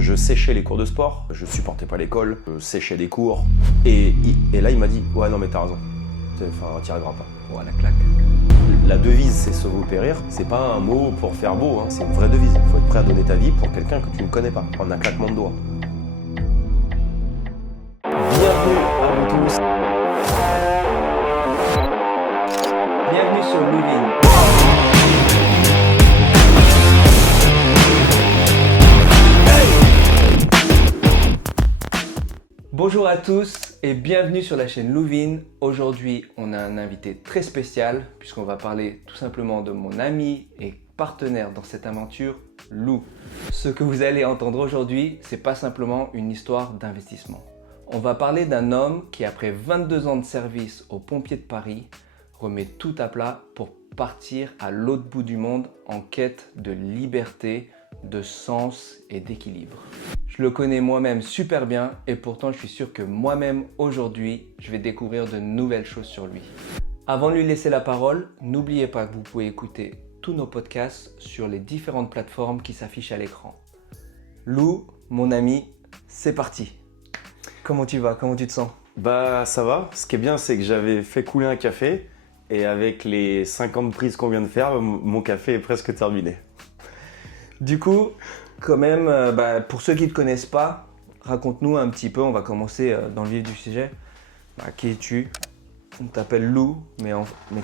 Je séchais les cours de sport, je supportais pas l'école, je séchais des cours. Et là, il m'a dit, ouais, non, mais t'as raison. Enfin, t'y arriveras pas. Oh, la claque. La devise, c'est sauver ou périr. C'est pas un mot pour faire beau, hein, c'est une vraie devise. Il faut être prêt à donner ta vie pour quelqu'un que tu ne connais pas, en un claquement de doigts. Bienvenue à vous tous. Bienvenue sur Louvin. Bonjour à tous et bienvenue sur la chaîne Louvin. Aujourd'hui, on a un invité très spécial puisqu'on va parler tout simplement de mon ami et partenaire dans cette aventure, Lou. Ce que vous allez entendre aujourd'hui, c'est pas simplement une histoire d'investissement. On va parler d'un homme qui, après 22 ans de service aux pompiers de Paris, remet tout à plat pour partir à l'autre bout du monde en quête de liberté, de sens et d'équilibre. Je le connais moi-même super bien et pourtant je suis sûr que moi-même aujourd'hui, je vais découvrir de nouvelles choses sur lui. Avant de lui laisser la parole, n'oubliez pas que vous pouvez écouter tous nos podcasts sur les différentes plateformes qui s'affichent à l'écran. Lou, mon ami, c'est parti. Comment tu vas? Comment tu te sens? Bah, ça va. Ce qui est bien, c'est que j'avais fait couler un café. Et avec les 50 prises qu'on vient de faire, mon café est presque terminé. Du coup, quand même, pour ceux qui ne te connaissent pas, raconte-nous un petit peu, on va commencer dans le vif du sujet. Qui es-tu? On t'appelle Lou, mais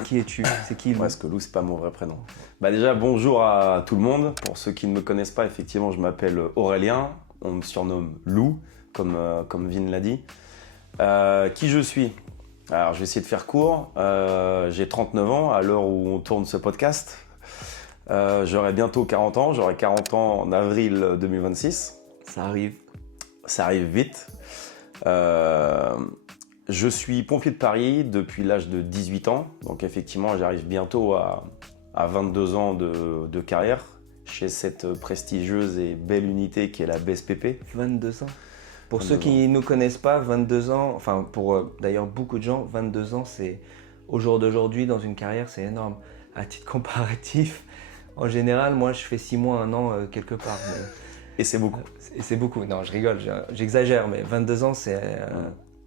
qui es-tu? C'est qui Lou? Parce que Lou, c'est pas mon vrai prénom. Bah déjà, bonjour à tout le monde. Pour ceux qui ne me connaissent pas, effectivement, je m'appelle Aurélien. On me surnomme Lou, comme Vin l'a dit. Qui je suis? Alors, je vais essayer de faire court. J'ai 39 ans à l'heure où on tourne ce podcast. J'aurai bientôt 40 ans. J'aurai 40 ans en avril 2026. Ça arrive. Ça arrive vite. Je suis pompier de Paris depuis l'âge de 18 ans. Donc effectivement, j'arrive bientôt à 22 ans de carrière chez cette prestigieuse et belle unité qui est la BSPP. 22 ans. Pour ceux qui ne nous connaissent pas, 22 ans, enfin pour d'ailleurs beaucoup de gens, 22 ans, c'est au jour d'aujourd'hui dans une carrière, c'est énorme. À titre comparatif, en général, moi je fais 6 mois, 1 an quelque part. Mais, et c'est beaucoup. C'est beaucoup. Non, je rigole, j'exagère, mais 22 ans, c'est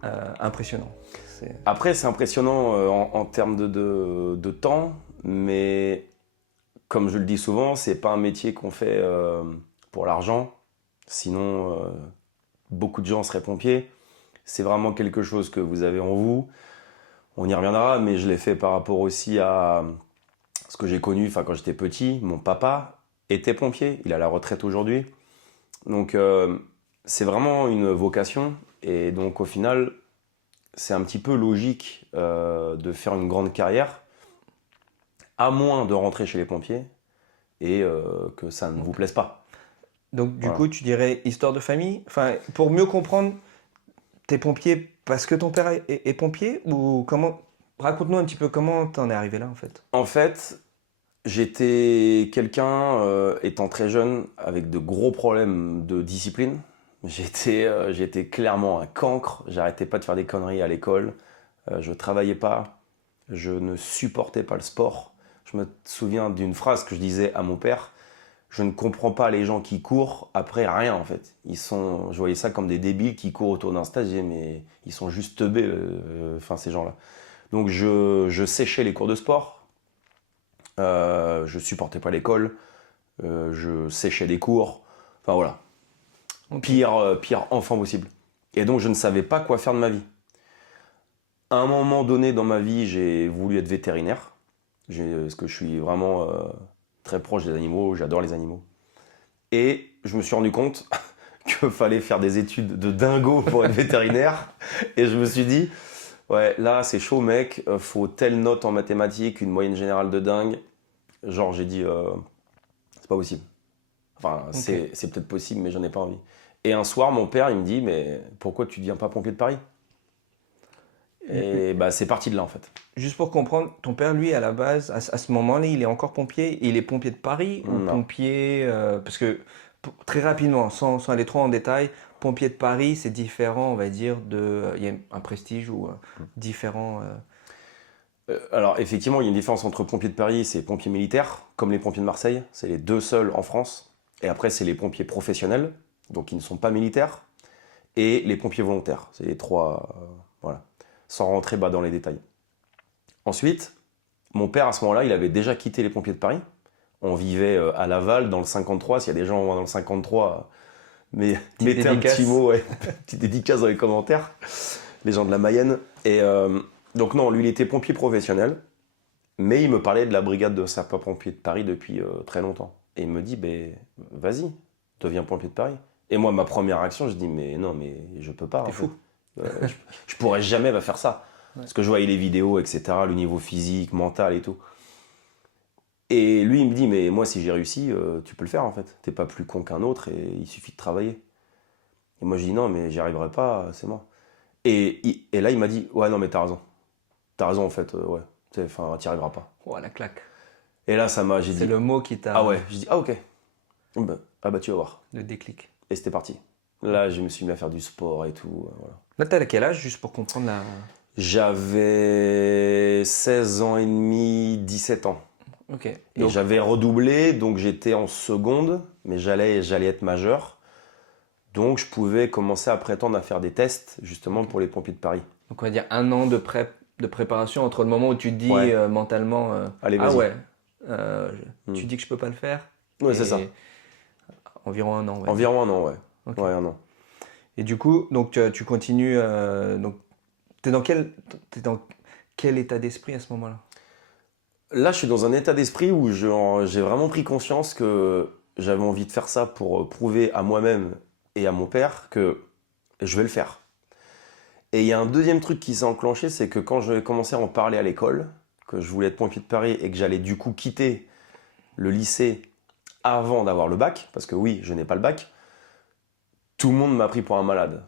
impressionnant. Après, c'est impressionnant en termes de temps, mais comme je le dis souvent, c'est pas un métier qu'on fait pour l'argent. Sinon, beaucoup de gens seraient pompiers. C'est vraiment quelque chose que vous avez en vous. On y reviendra, mais je l'ai fait par rapport aussi à ce que j'ai connu quand j'étais petit. Mon papa était pompier, il est à la retraite aujourd'hui. Donc, c'est vraiment une vocation. Et donc, au final, c'est un petit peu logique de faire une grande carrière, à moins de rentrer chez les pompiers et que ça ne vous plaise pas. Donc du coup, tu dirais histoire de famille? Enfin, pour mieux comprendre, t'es pompier parce que ton père est pompier ou comment? Raconte-nous un petit peu comment t'en es arrivé là en fait. En fait, j'étais quelqu'un, étant très jeune, avec de gros problèmes de discipline. J'étais clairement un cancre, j'arrêtais pas de faire des conneries à l'école, je travaillais pas, je ne supportais pas le sport. Je me souviens d'une phrase que je disais à mon père: je ne comprends pas les gens qui courent après rien en fait. Je voyais ça comme des débiles qui courent autour d'un stade, je disais mais ils sont juste teubés, ces gens-là. Donc je séchais les cours de sport, je supportais pas l'école, je séchais des cours, enfin voilà. Okay. Pire enfant possible. Et donc je ne savais pas quoi faire de ma vie. À un moment donné dans ma vie, j'ai voulu être vétérinaire, parce que je suis vraiment très proche des animaux, j'adore les animaux. Et je me suis rendu compte qu'il fallait faire des études de dingo pour être vétérinaire. Et je me suis dit, ouais, là c'est chaud mec, faut telle note en mathématiques, une moyenne générale de dingue. Genre j'ai dit, c'est pas possible. Enfin, okay. C'est peut-être possible, mais j'en ai pas envie. Et un soir, mon père, il me dit, mais pourquoi tu ne deviens pas pompier de Paris? Et c'est parti de là, en fait. Juste pour comprendre, ton père, lui, à la base, à ce moment-là, il est encore pompier? Il est pompier de Paris ou pompier... parce que, très rapidement, sans aller trop en détail, pompier de Paris, c'est différent, on va dire, il y a un prestige ou différent... Alors, effectivement, il y a une différence entre pompier de Paris, c'est pompiers militaires, comme les pompiers de Marseille. C'est les deux seuls en France. Et après, c'est les pompiers professionnels. donc qui ne sont pas militaires, et les pompiers volontaires. C'est les trois, voilà, sans rentrer dans les détails. Ensuite, mon père, à ce moment-là, il avait déjà quitté les pompiers de Paris. On vivait à Laval, dans le 53. S'il y a des gens dans le 53, mais mettez un petit mot, ouais, petite dédicace dans les commentaires, les gens de la Mayenne. Et donc non, lui, il était pompier professionnel, mais il me parlait de la brigade de sapeurs-pompiers de Paris depuis très longtemps. Et il me dit, vas-y, deviens pompier de Paris. Et moi, ma première réaction, je dis, mais non, mais je peux pas. T'es fou. Je pourrais jamais faire ça. Ouais. Parce que je voyais les vidéos, etc., le niveau physique, mental et tout. Et lui, il me dit, mais moi, si j'ai réussi, tu peux le faire en fait. T'es pas plus con qu'un autre et il suffit de travailler. Et moi, je dis, non, mais j'y arriverai pas, c'est mort. Et là, il m'a dit, ouais, non, mais t'as raison. T'as raison en fait, ouais. Enfin, t'y arriveras pas. Oh, la claque. Et là, j'ai dit. C'est le mot qui t'a. Ah ouais, j'ai dit, ah ok. Tu vas voir. Le déclic. Et c'était parti. Là, je me suis mis à faire du sport et tout. Voilà. Là, t'as quel âge, juste pour comprendre la. J'avais 16 ans et demi, 17 ans. Ok. Et j'avais redoublé, donc j'étais en seconde, mais j'allais être majeur. Donc je pouvais commencer à prétendre à faire des tests, justement, pour les pompiers de Paris. Donc on va dire 1 an de préparation entre le moment où tu te dis Ouais. Mentalement Allez, ah vas-y. ouais, tu dis que je peux pas le faire. Ouais, Et c'est ça. Environ 1 an. Ouais. Environ 1 an, ouais. Ok. Ouais, 1 an. Et du coup, donc tu continues. Donc t'es dans quel état d'esprit à ce moment-là? Là, je suis dans un état d'esprit où j'ai vraiment pris conscience que j'avais envie de faire ça pour prouver à moi-même et à mon père que je vais le faire. Et il y a un deuxième truc qui s'est enclenché, c'est que quand j'ai commencé à en parler à l'école, que je voulais être pompier de Paris et que j'allais du coup quitter le lycée avant d'avoir le bac, parce que oui, je n'ai pas le bac, tout le monde m'a pris pour un malade.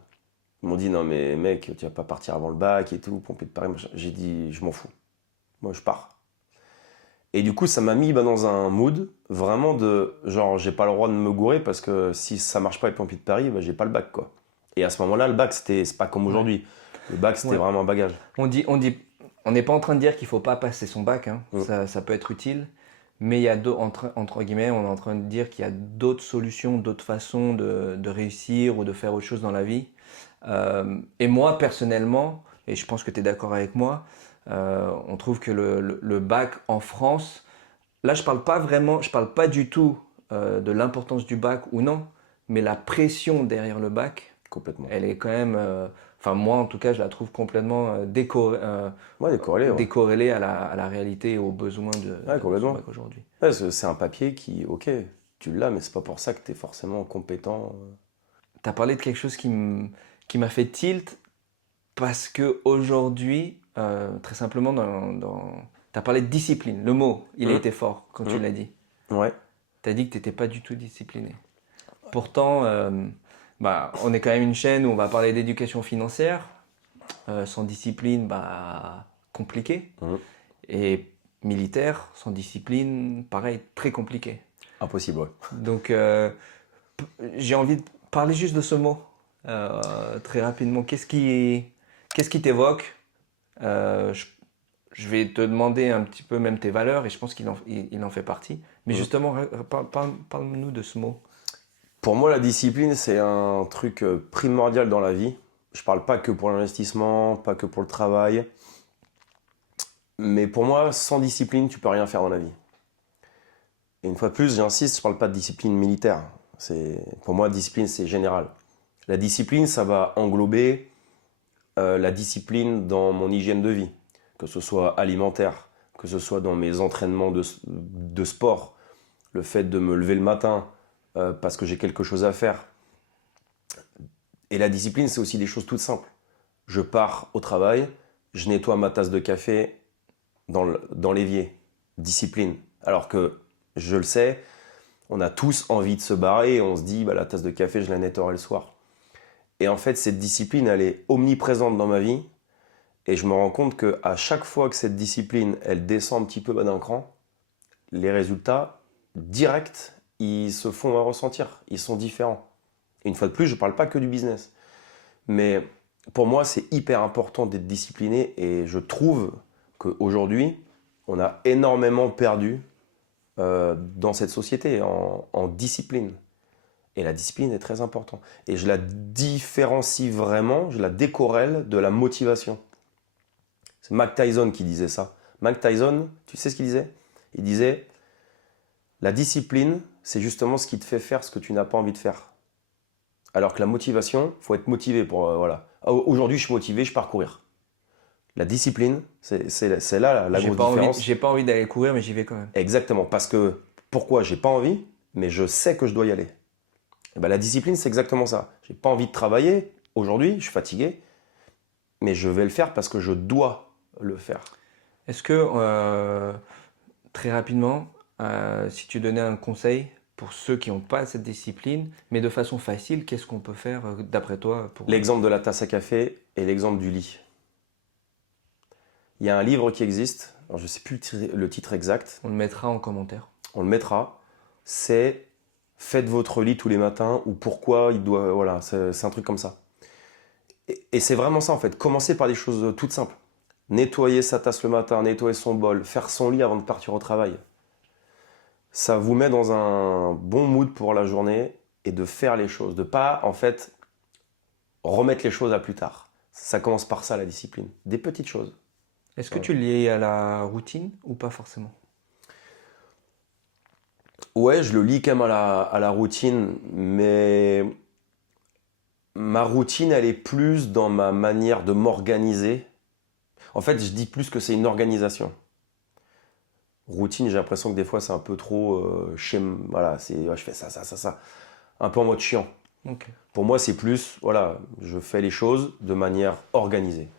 Ils m'ont dit, non mais mec, tu vas pas partir avant le bac et tout, pompier de Paris, machin. J'ai dit, je m'en fous. Moi, je pars. Et du coup, ça m'a mis dans un mood vraiment de genre, j'ai pas le droit de me gourer parce que si ça marche pas avec pompier de Paris, j'ai pas le bac, quoi. Et à ce moment-là, le bac, c'est pas comme aujourd'hui. Le bac, c'était vraiment un bagage. On n'est pas en train de dire qu'il faut pas passer son bac, hein. Ça peut être utile, mais il y a entre guillemets, on est en train de dire qu'il y a d'autres solutions, d'autres façons de réussir ou de faire autre chose dans la vie. Et moi, personnellement, et je pense que tu es d'accord avec moi, on trouve que le bac en France, là je parle pas du tout de l'importance du bac ou non, mais la pression derrière le bac, Complètement. elle est quand même, enfin moi en tout cas je la trouve complètement décorrélée à la réalité et aux besoins de complètement. du bac aujourd'hui. Ouais, c'est un papier qui, ok, tu l'as, mais c'est pas pour ça que tu es forcément compétent. Tu as parlé de quelque chose qui m'a fait tilt parce qu'aujourd'hui, très simplement, tu as parlé de discipline. Le mot, il a été fort quand tu l'as dit. Ouais. Tu as dit que tu n'étais pas du tout discipliné. Pourtant, on est quand même une chaîne où on va parler d'éducation financière. Sans discipline, compliqué. Et militaire, sans discipline, pareil, très compliqué. Impossible, ouais. Donc, j'ai envie de parler juste de ce mot, très rapidement. Qu'est-ce qui t'évoque? Je vais te demander un petit peu même tes valeurs et je pense qu'il en fait partie. Mais justement, parle-nous de ce mot. Pour moi, la discipline, c'est un truc primordial dans la vie. Je parle pas que pour l'investissement, pas que pour le travail. Mais pour moi, sans discipline, tu peux rien faire dans la vie. Et une fois de plus, j'insiste, je parle pas de discipline militaire. Pour moi, discipline, c'est général. La discipline, ça va englober la discipline dans mon hygiène de vie, que ce soit alimentaire, que ce soit dans mes entraînements de sport, le fait de me lever le matin parce que j'ai quelque chose à faire. Et la discipline, c'est aussi des choses toutes simples. Je pars au travail, je nettoie ma tasse de café dans l'évier. Discipline. Alors que, je le sais, on a tous envie de se barrer et on se dit, la tasse de café, je la nettoierai le soir. Et en fait, cette discipline, elle est omniprésente dans ma vie. Et je me rends compte qu'à chaque fois que cette discipline, elle descend un petit peu bas d'un cran, les résultats directs, ils se font ressentir. Ils sont différents. Et une fois de plus, je ne parle pas que du business. Mais pour moi, c'est hyper important d'être discipliné. Et je trouve qu'aujourd'hui, on a énormément perdu dans cette société en discipline. Et la discipline est très importante. Et je la différencie vraiment, je la décorrèle de la motivation. C'est Mike Tyson qui disait ça. Mike Tyson, tu sais ce qu'il disait? Il disait, la discipline, c'est justement ce qui te fait faire ce que tu n'as pas envie de faire. Alors que la motivation, il faut être motivé pour... voilà. Aujourd'hui, je suis motivé, je pars courir. La discipline, c'est là la grosse différence. J'ai pas envie d'aller courir, mais j'y vais quand même. Exactement, parce que pourquoi? J'ai pas envie, mais je sais que je dois y aller. Et ben, la discipline, c'est exactement ça. J'ai pas envie de travailler aujourd'hui, je suis fatigué, mais je vais le faire parce que je dois le faire. Est-ce que, très rapidement, si tu donnais un conseil pour ceux qui n'ont pas cette discipline, mais de façon facile, qu'est-ce qu'on peut faire d'après toi pour... L'exemple de la tasse à café et l'exemple du lit. Il y a un livre qui existe, alors je ne sais plus le titre exact. On le mettra en commentaire. On le mettra. C'est faites votre lit tous les matins ou pourquoi il doit. Voilà, c'est un truc comme ça. Et c'est vraiment ça en fait. Commencer par des choses toutes simples. Nettoyer sa tasse le matin, nettoyer son bol, faire son lit avant de partir au travail. Ça vous met dans un bon mood pour la journée et de faire les choses. De pas en fait remettre les choses à plus tard. Ça commence par ça la discipline. Des petites choses. Est-ce que tu le lies à la routine ou pas forcément? Ouais, je le lis quand même à la routine, mais ma routine, elle est plus dans ma manière de m'organiser. En fait, je dis plus que c'est une organisation. Routine, j'ai l'impression que des fois, c'est un peu trop voilà, ouais, je fais ça, ça, ça, ça. Un peu en mode chiant. Ok. Pour moi, c'est plus, voilà, je fais les choses de manière organisée.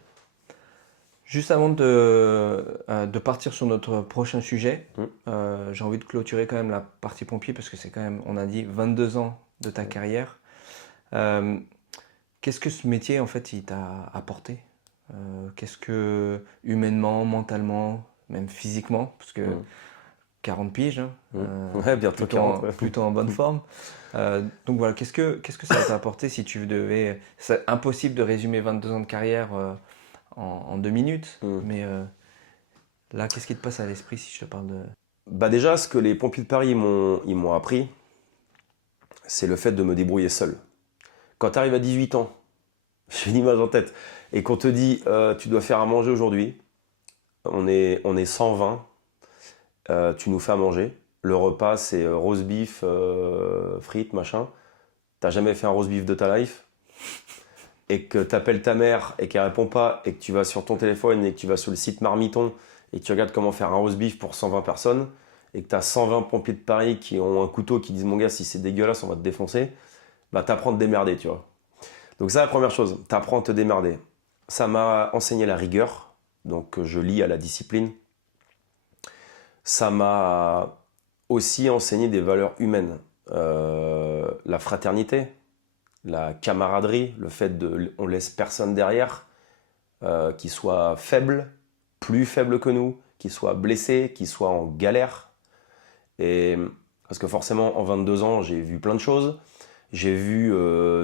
Juste avant de partir sur notre prochain sujet, Mm. j'ai envie de clôturer quand même la partie pompier parce que c'est quand même, on a dit, 22 ans de ta carrière. Qu'est-ce que ce métier, en fait, il t'a apporté? Qu'est-ce que, humainement, mentalement, même physiquement, parce que 40 piges, hein, Ouais, bientôt 40. Ouais. plutôt en bonne forme. Donc voilà, qu'est-ce que ça t'a apporté si tu devais... C'est impossible de résumer 22 ans de carrière en 2 minutes, mais là, qu'est-ce qui te passe à l'esprit si je te parle de... Bah déjà, ce que les pompiers de Paris ils m'ont appris, c'est le fait de me débrouiller seul. Quand tu arrives à 18 ans, j'ai une image en tête, et qu'on te dit tu dois faire à manger aujourd'hui, on est 120, tu nous fais à manger. Le repas, c'est roast beef, frites, machin. T'as jamais fait un roast beef de ta life, et que t'appelles ta mère et qu'elle répond pas, et que tu vas sur ton téléphone et que tu vas sur le site Marmiton et que tu regardes comment faire un roast beef pour 120 personnes, et que tu as 120 pompiers de Paris qui ont un couteau qui disent mon gars, si c'est dégueulasse, on va te défoncer, bah t'apprends à te démerder, tu vois. Donc ça, la première chose, t'apprends à te démerder. Ça m'a enseigné la rigueur, donc je lis à la discipline. Ça m'a aussi enseigné des valeurs humaines, la fraternité, la camaraderie, le fait on laisse personne derrière, qui soit faible, plus faible que nous, qui soit blessé, qui soit en galère. Et parce que forcément, en 22 ans, j'ai vu plein de choses. J'ai vu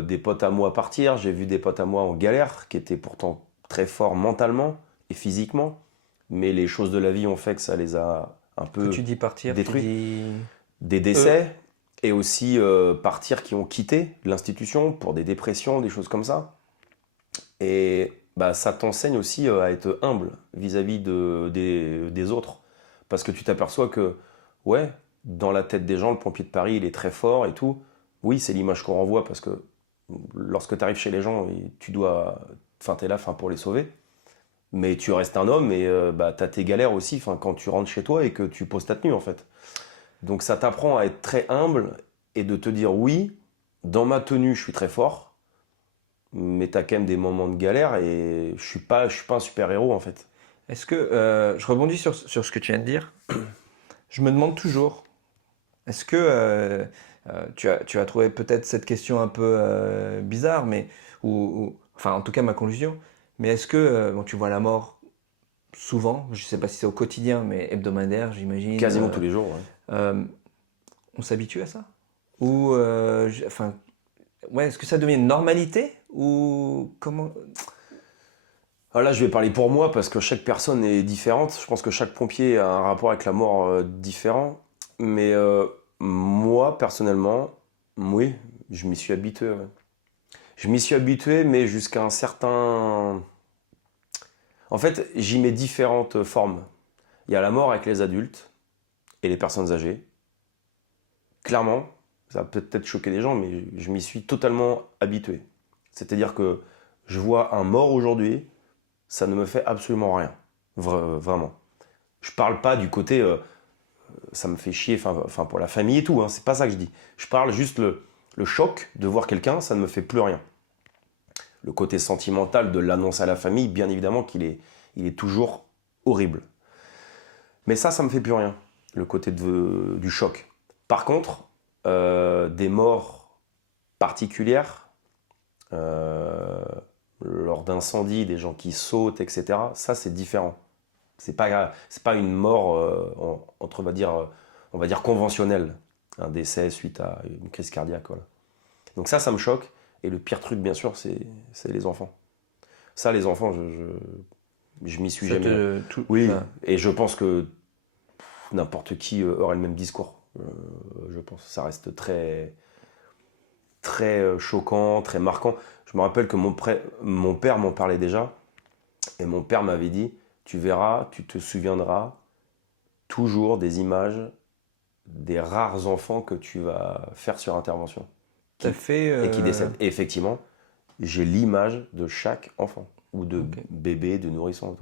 des potes à moi partir, j'ai vu des potes à moi en galère, qui étaient pourtant très forts mentalement et physiquement. Mais les choses de la vie ont fait que ça les a un peu Quand tu dis partir, détruits. tu dis... Des décès et aussi partir qui ont quitté l'institution pour des dépressions, des choses comme ça. Et bah, ça t'enseigne aussi à être humble vis-à-vis des autres. Parce que tu t'aperçois que, ouais, dans la tête des gens, le pompier de Paris, il est très fort et tout. Oui, c'est l'image qu'on renvoie parce que lorsque tu arrives chez les gens, tu dois. Enfin, t'es là pour les sauver. Mais tu restes un homme et bah, t'as tes galères aussi quand tu rentres chez toi et que tu poses ta tenue, en fait. Donc ça t'apprend à être très humble et de te dire oui, dans ma tenue, je suis très fort, mais t'as quand même des moments de galère et je suis pas un super-héros, en fait. Est-ce que, je rebondis sur ce que tu viens de dire. Je me demande toujours, est-ce que tu as trouvé peut-être cette question un peu bizarre, mais enfin en tout cas ma conclusion, mais est-ce que bon, tu vois la mort souvent, je ne sais pas si c'est au quotidien, mais hebdomadaire, j'imagine. Quasiment tous les jours, ouais. On s'habitue à ça? Ou enfin, ouais, est-ce que ça devient une normalité ou comment? Alors là, je vais parler pour moi parce que chaque personne est différente. Je pense que chaque pompier a un rapport avec la mort différent. Mais moi, personnellement, oui, Je m'y suis habitué, ouais. Je m'y suis habitué, mais jusqu'à un certain... En fait, j'y mets différentes formes. Il y a la mort avec les adultes et les personnes âgées. Clairement, ça va peut-être choquer des gens, mais je m'y suis totalement habitué. C'est-à-dire que je vois un mort aujourd'hui, ça ne me fait absolument rien. Vraiment. Je parle pas du côté ça me fait chier, enfin pour la famille et tout, hein, c'est pas ça que je dis. Je parle juste le choc de voir quelqu'un, ça ne me fait plus rien. Le côté sentimental de l'annonce à la famille, bien évidemment il est toujours horrible. Mais ça me fait plus rien, le côté du choc. Par contre, des morts particulières, lors d'incendies, des gens qui sautent, etc., ça c'est différent. C'est pas une mort entre, on va dire conventionnelle, un décès suite à une crise cardiaque. Voilà. Donc ça me choque. Et le pire truc, bien sûr, c'est les enfants. Ça, les enfants, je m'y suis Ça jamais... oui, et je pense que n'importe qui aurait le même discours. Je pense que ça reste très, très choquant, très marquant. Je me rappelle que mon père m'en parlait déjà. Et mon père m'avait dit, tu verras, tu te souviendras toujours des images des rares enfants que tu vas faire sur intervention. Et qui décèdent. Et effectivement, j'ai l'image de chaque enfant. Ou de bébé, de nourrisson.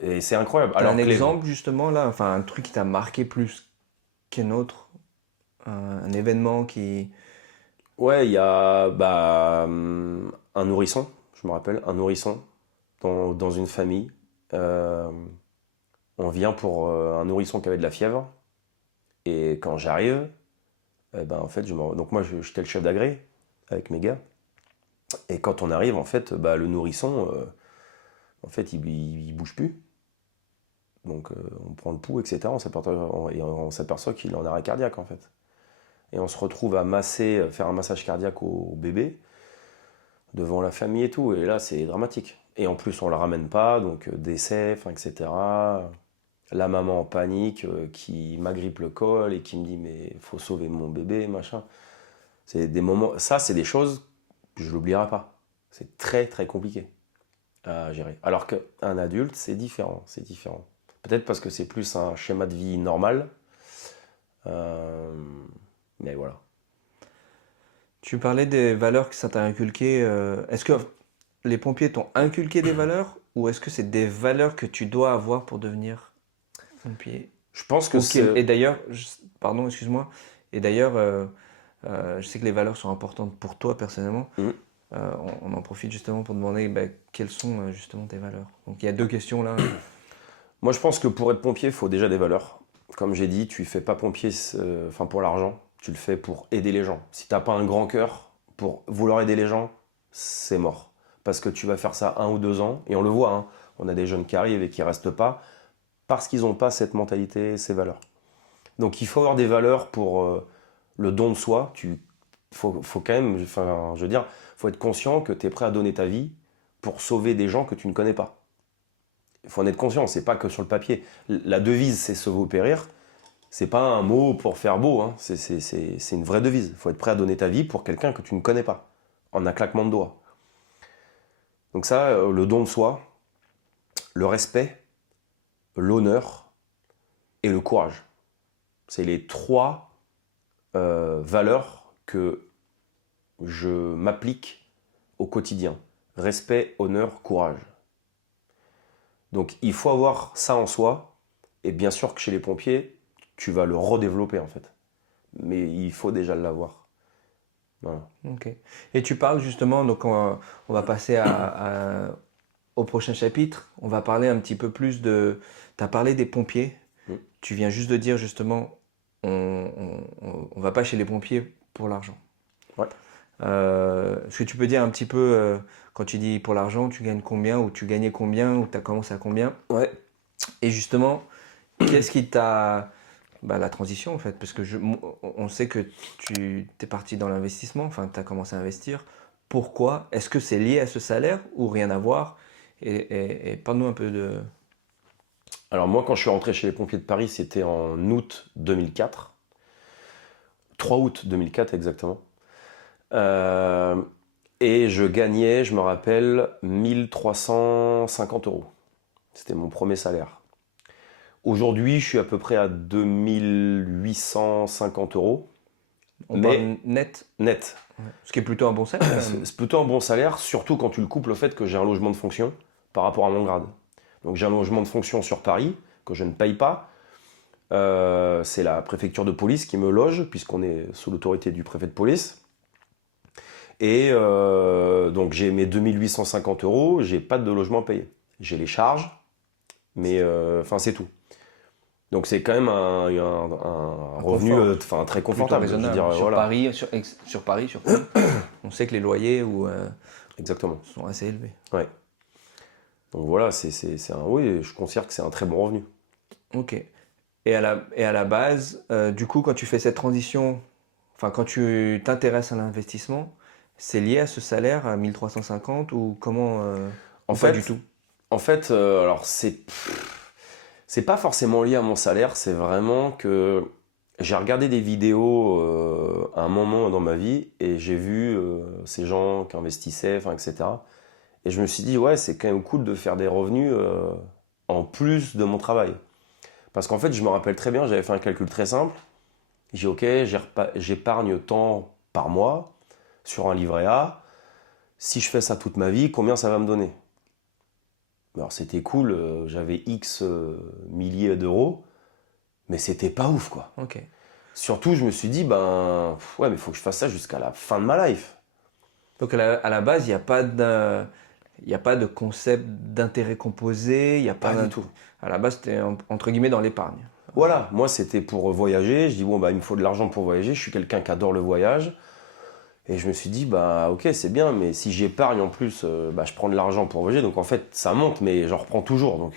Et c'est incroyable. T'as un exemple justement là, enfin un truc qui t'a marqué plus qu'un autre, un événement qui... Ouais, il y a un nourrisson, je me rappelle, un nourrisson dans une famille. On vient pour un nourrisson qui avait de la fièvre. Et quand j'arrive, en fait, donc moi j'étais le chef d'agré avec mes gars. Et quand on arrive, en fait, le nourrisson, en fait, il bouge plus. Donc on prend le pouls, etc. On s'aperçoit qu'il est en arrêt cardiaque, en fait. Et on se retrouve à faire un massage cardiaque au bébé, devant la famille et tout. Et là, c'est dramatique. Et en plus, on ne le ramène pas, donc décès, etc. La maman en panique, qui m'agrippe le col et qui me dit mais faut sauver mon bébé, machin. C'est des moments, ça c'est des choses que je l'oublierai pas. C'est très très compliqué à gérer. Alors qu'un adulte, c'est différent, c'est différent. Peut-être parce que c'est plus un schéma de vie normal. Mais voilà. Tu parlais des valeurs que ça t'a inculqué. Est-ce que les pompiers t'ont inculqué des valeurs ou est-ce que c'est des valeurs que tu dois avoir pour devenir pompier? Je pense que c'est... Et d'ailleurs, pardon, excuse-moi. Et d'ailleurs, je sais que les valeurs sont importantes pour toi personnellement. On en profite justement pour demander quelles sont justement tes valeurs. Donc il y a deux questions là. Moi je pense que pour être pompier, il faut déjà des valeurs. Comme j'ai dit, tu ne fais pas pompier pour l'argent, tu le fais pour aider les gens. Si tu n'as pas un grand cœur pour vouloir aider les gens, c'est mort. Parce que tu vas faire ça 1 ou 2 ans, et on le voit, hein, on a des jeunes qui arrivent et qui ne restent pas, parce qu'ils n'ont pas cette mentalité, ces valeurs. Donc il faut avoir des valeurs pour le don de soi. Faut quand même, je veux dire, faut être conscient que tu es prêt à donner ta vie pour sauver des gens que tu ne connais pas. Il faut en être conscient, c'est pas que sur le papier. La devise, c'est sauver ou périr. C'est pas un mot pour faire beau, hein. C'est une vraie devise. Il faut être prêt à donner ta vie pour quelqu'un que tu ne connais pas, en un claquement de doigts. Donc ça, le don de soi, le respect, l'honneur et le courage. C'est les 3 valeurs que je m'applique au quotidien. Respect, honneur, courage. Donc il faut avoir ça en soi, et bien sûr que chez les pompiers, tu vas le redévelopper en fait. Mais il faut déjà l'avoir. Voilà. Ok. Et tu parles justement, donc on va passer au prochain chapitre. On va parler un petit peu plus de... Tu as parlé des pompiers. Tu viens juste de dire justement, on va pas chez les pompiers pour l'argent. Ouais. Est-ce que tu peux dire un petit peu, quand tu dis pour l'argent, tu gagnes combien, ou tu gagnais combien, ou tu as commencé à combien? Ouais. Et justement, qu'est-ce qui t'a... la transition en fait, parce que on sait que tu es parti dans l'investissement, enfin tu as commencé à investir. Pourquoi? Est-ce que c'est lié à ce salaire ou rien à voir? Et parle-nous un peu de... Alors moi, quand je suis rentré chez les pompiers de Paris, c'était en août 2004. 3 août 2004 exactement. Euh, et je gagnais, je me rappelle, 1 350 euros. C'était mon premier salaire. Aujourd'hui, je suis à peu près à 2 850 euros, On mais parle net, net. ce qui est plutôt un bon salaire quand même. C'est plutôt un bon salaire, surtout quand tu le couples au fait que j'ai un logement de fonction par rapport à mon grade. Donc j'ai un logement de fonction sur Paris que je ne paye pas. C'est la préfecture de police qui me loge, puisqu'on est sous l'autorité du préfet de police. Et donc j'ai mes 2 850 euros, j'ai pas de logement payé. J'ai les charges, mais enfin c'est tout. Donc c'est quand même un revenu très Plutôt confortable. Je veux raisonnable. dire, Sur voilà. Paris, sur Paris, surtout, on sait que les loyers Exactement. sont assez élevés. Ouais. Donc voilà, oui, je considère que c'est un très bon revenu. Ok. Et à la base, du coup, quand tu fais cette transition, enfin quand tu t'intéresses à l'investissement, c'est lié à ce salaire à 1350 ou comment En ou pas fait, du tout? alors c'est pas forcément lié à mon salaire, c'est vraiment que j'ai regardé des vidéos à un moment dans ma vie et j'ai vu ces gens qui investissaient, enfin, etc. Et je me suis dit, ouais, c'est quand même cool de faire des revenus en plus de mon travail. Parce qu'en fait, je me rappelle très bien, j'avais fait un calcul très simple. J'ai dit, ok, j'épargne tant par mois sur un livret A. Si je fais ça toute ma vie, combien ça va me donner? Alors c'était cool, j'avais X milliers d'euros, mais c'était pas ouf quoi. Ok. Surtout, je me suis dit, ouais, mais il faut que je fasse ça jusqu'à la fin de ma life. Donc à la base, il y a pas de concept d'intérêt composé, il y a pas Pas du tout. À la base, c'était entre guillemets dans l'épargne. Voilà, moi c'était pour voyager. Je dis, bon, il me faut de l'argent pour voyager. Je suis quelqu'un qui adore le voyage. Et je me suis dit, ok, c'est bien, mais si j'épargne en plus, je prends de l'argent pour voyager. Donc en fait, ça monte, mais j'en reprends toujours.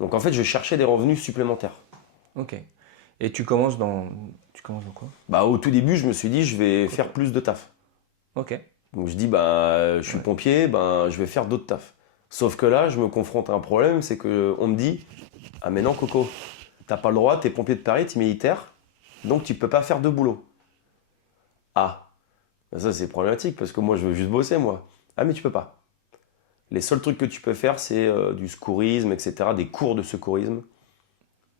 Donc en fait, je cherchais des revenus supplémentaires. Ok. Et tu commences dans quoi? Au tout début, je me suis dit, je vais faire plus de taf. Ok. Donc je dis, je suis pompier, je vais faire d'autres tafs. Sauf que là, je me confronte à un problème, c'est qu'on me dit, ah mais non Coco, t'as pas le droit, t'es pompier de Paris, t'es militaire, donc tu peux pas faire de boulot. Ah, ça c'est problématique, parce que moi je veux juste bosser moi. Ah mais tu peux pas. Les seuls trucs que tu peux faire, c'est du secourisme, etc., des cours de secourisme.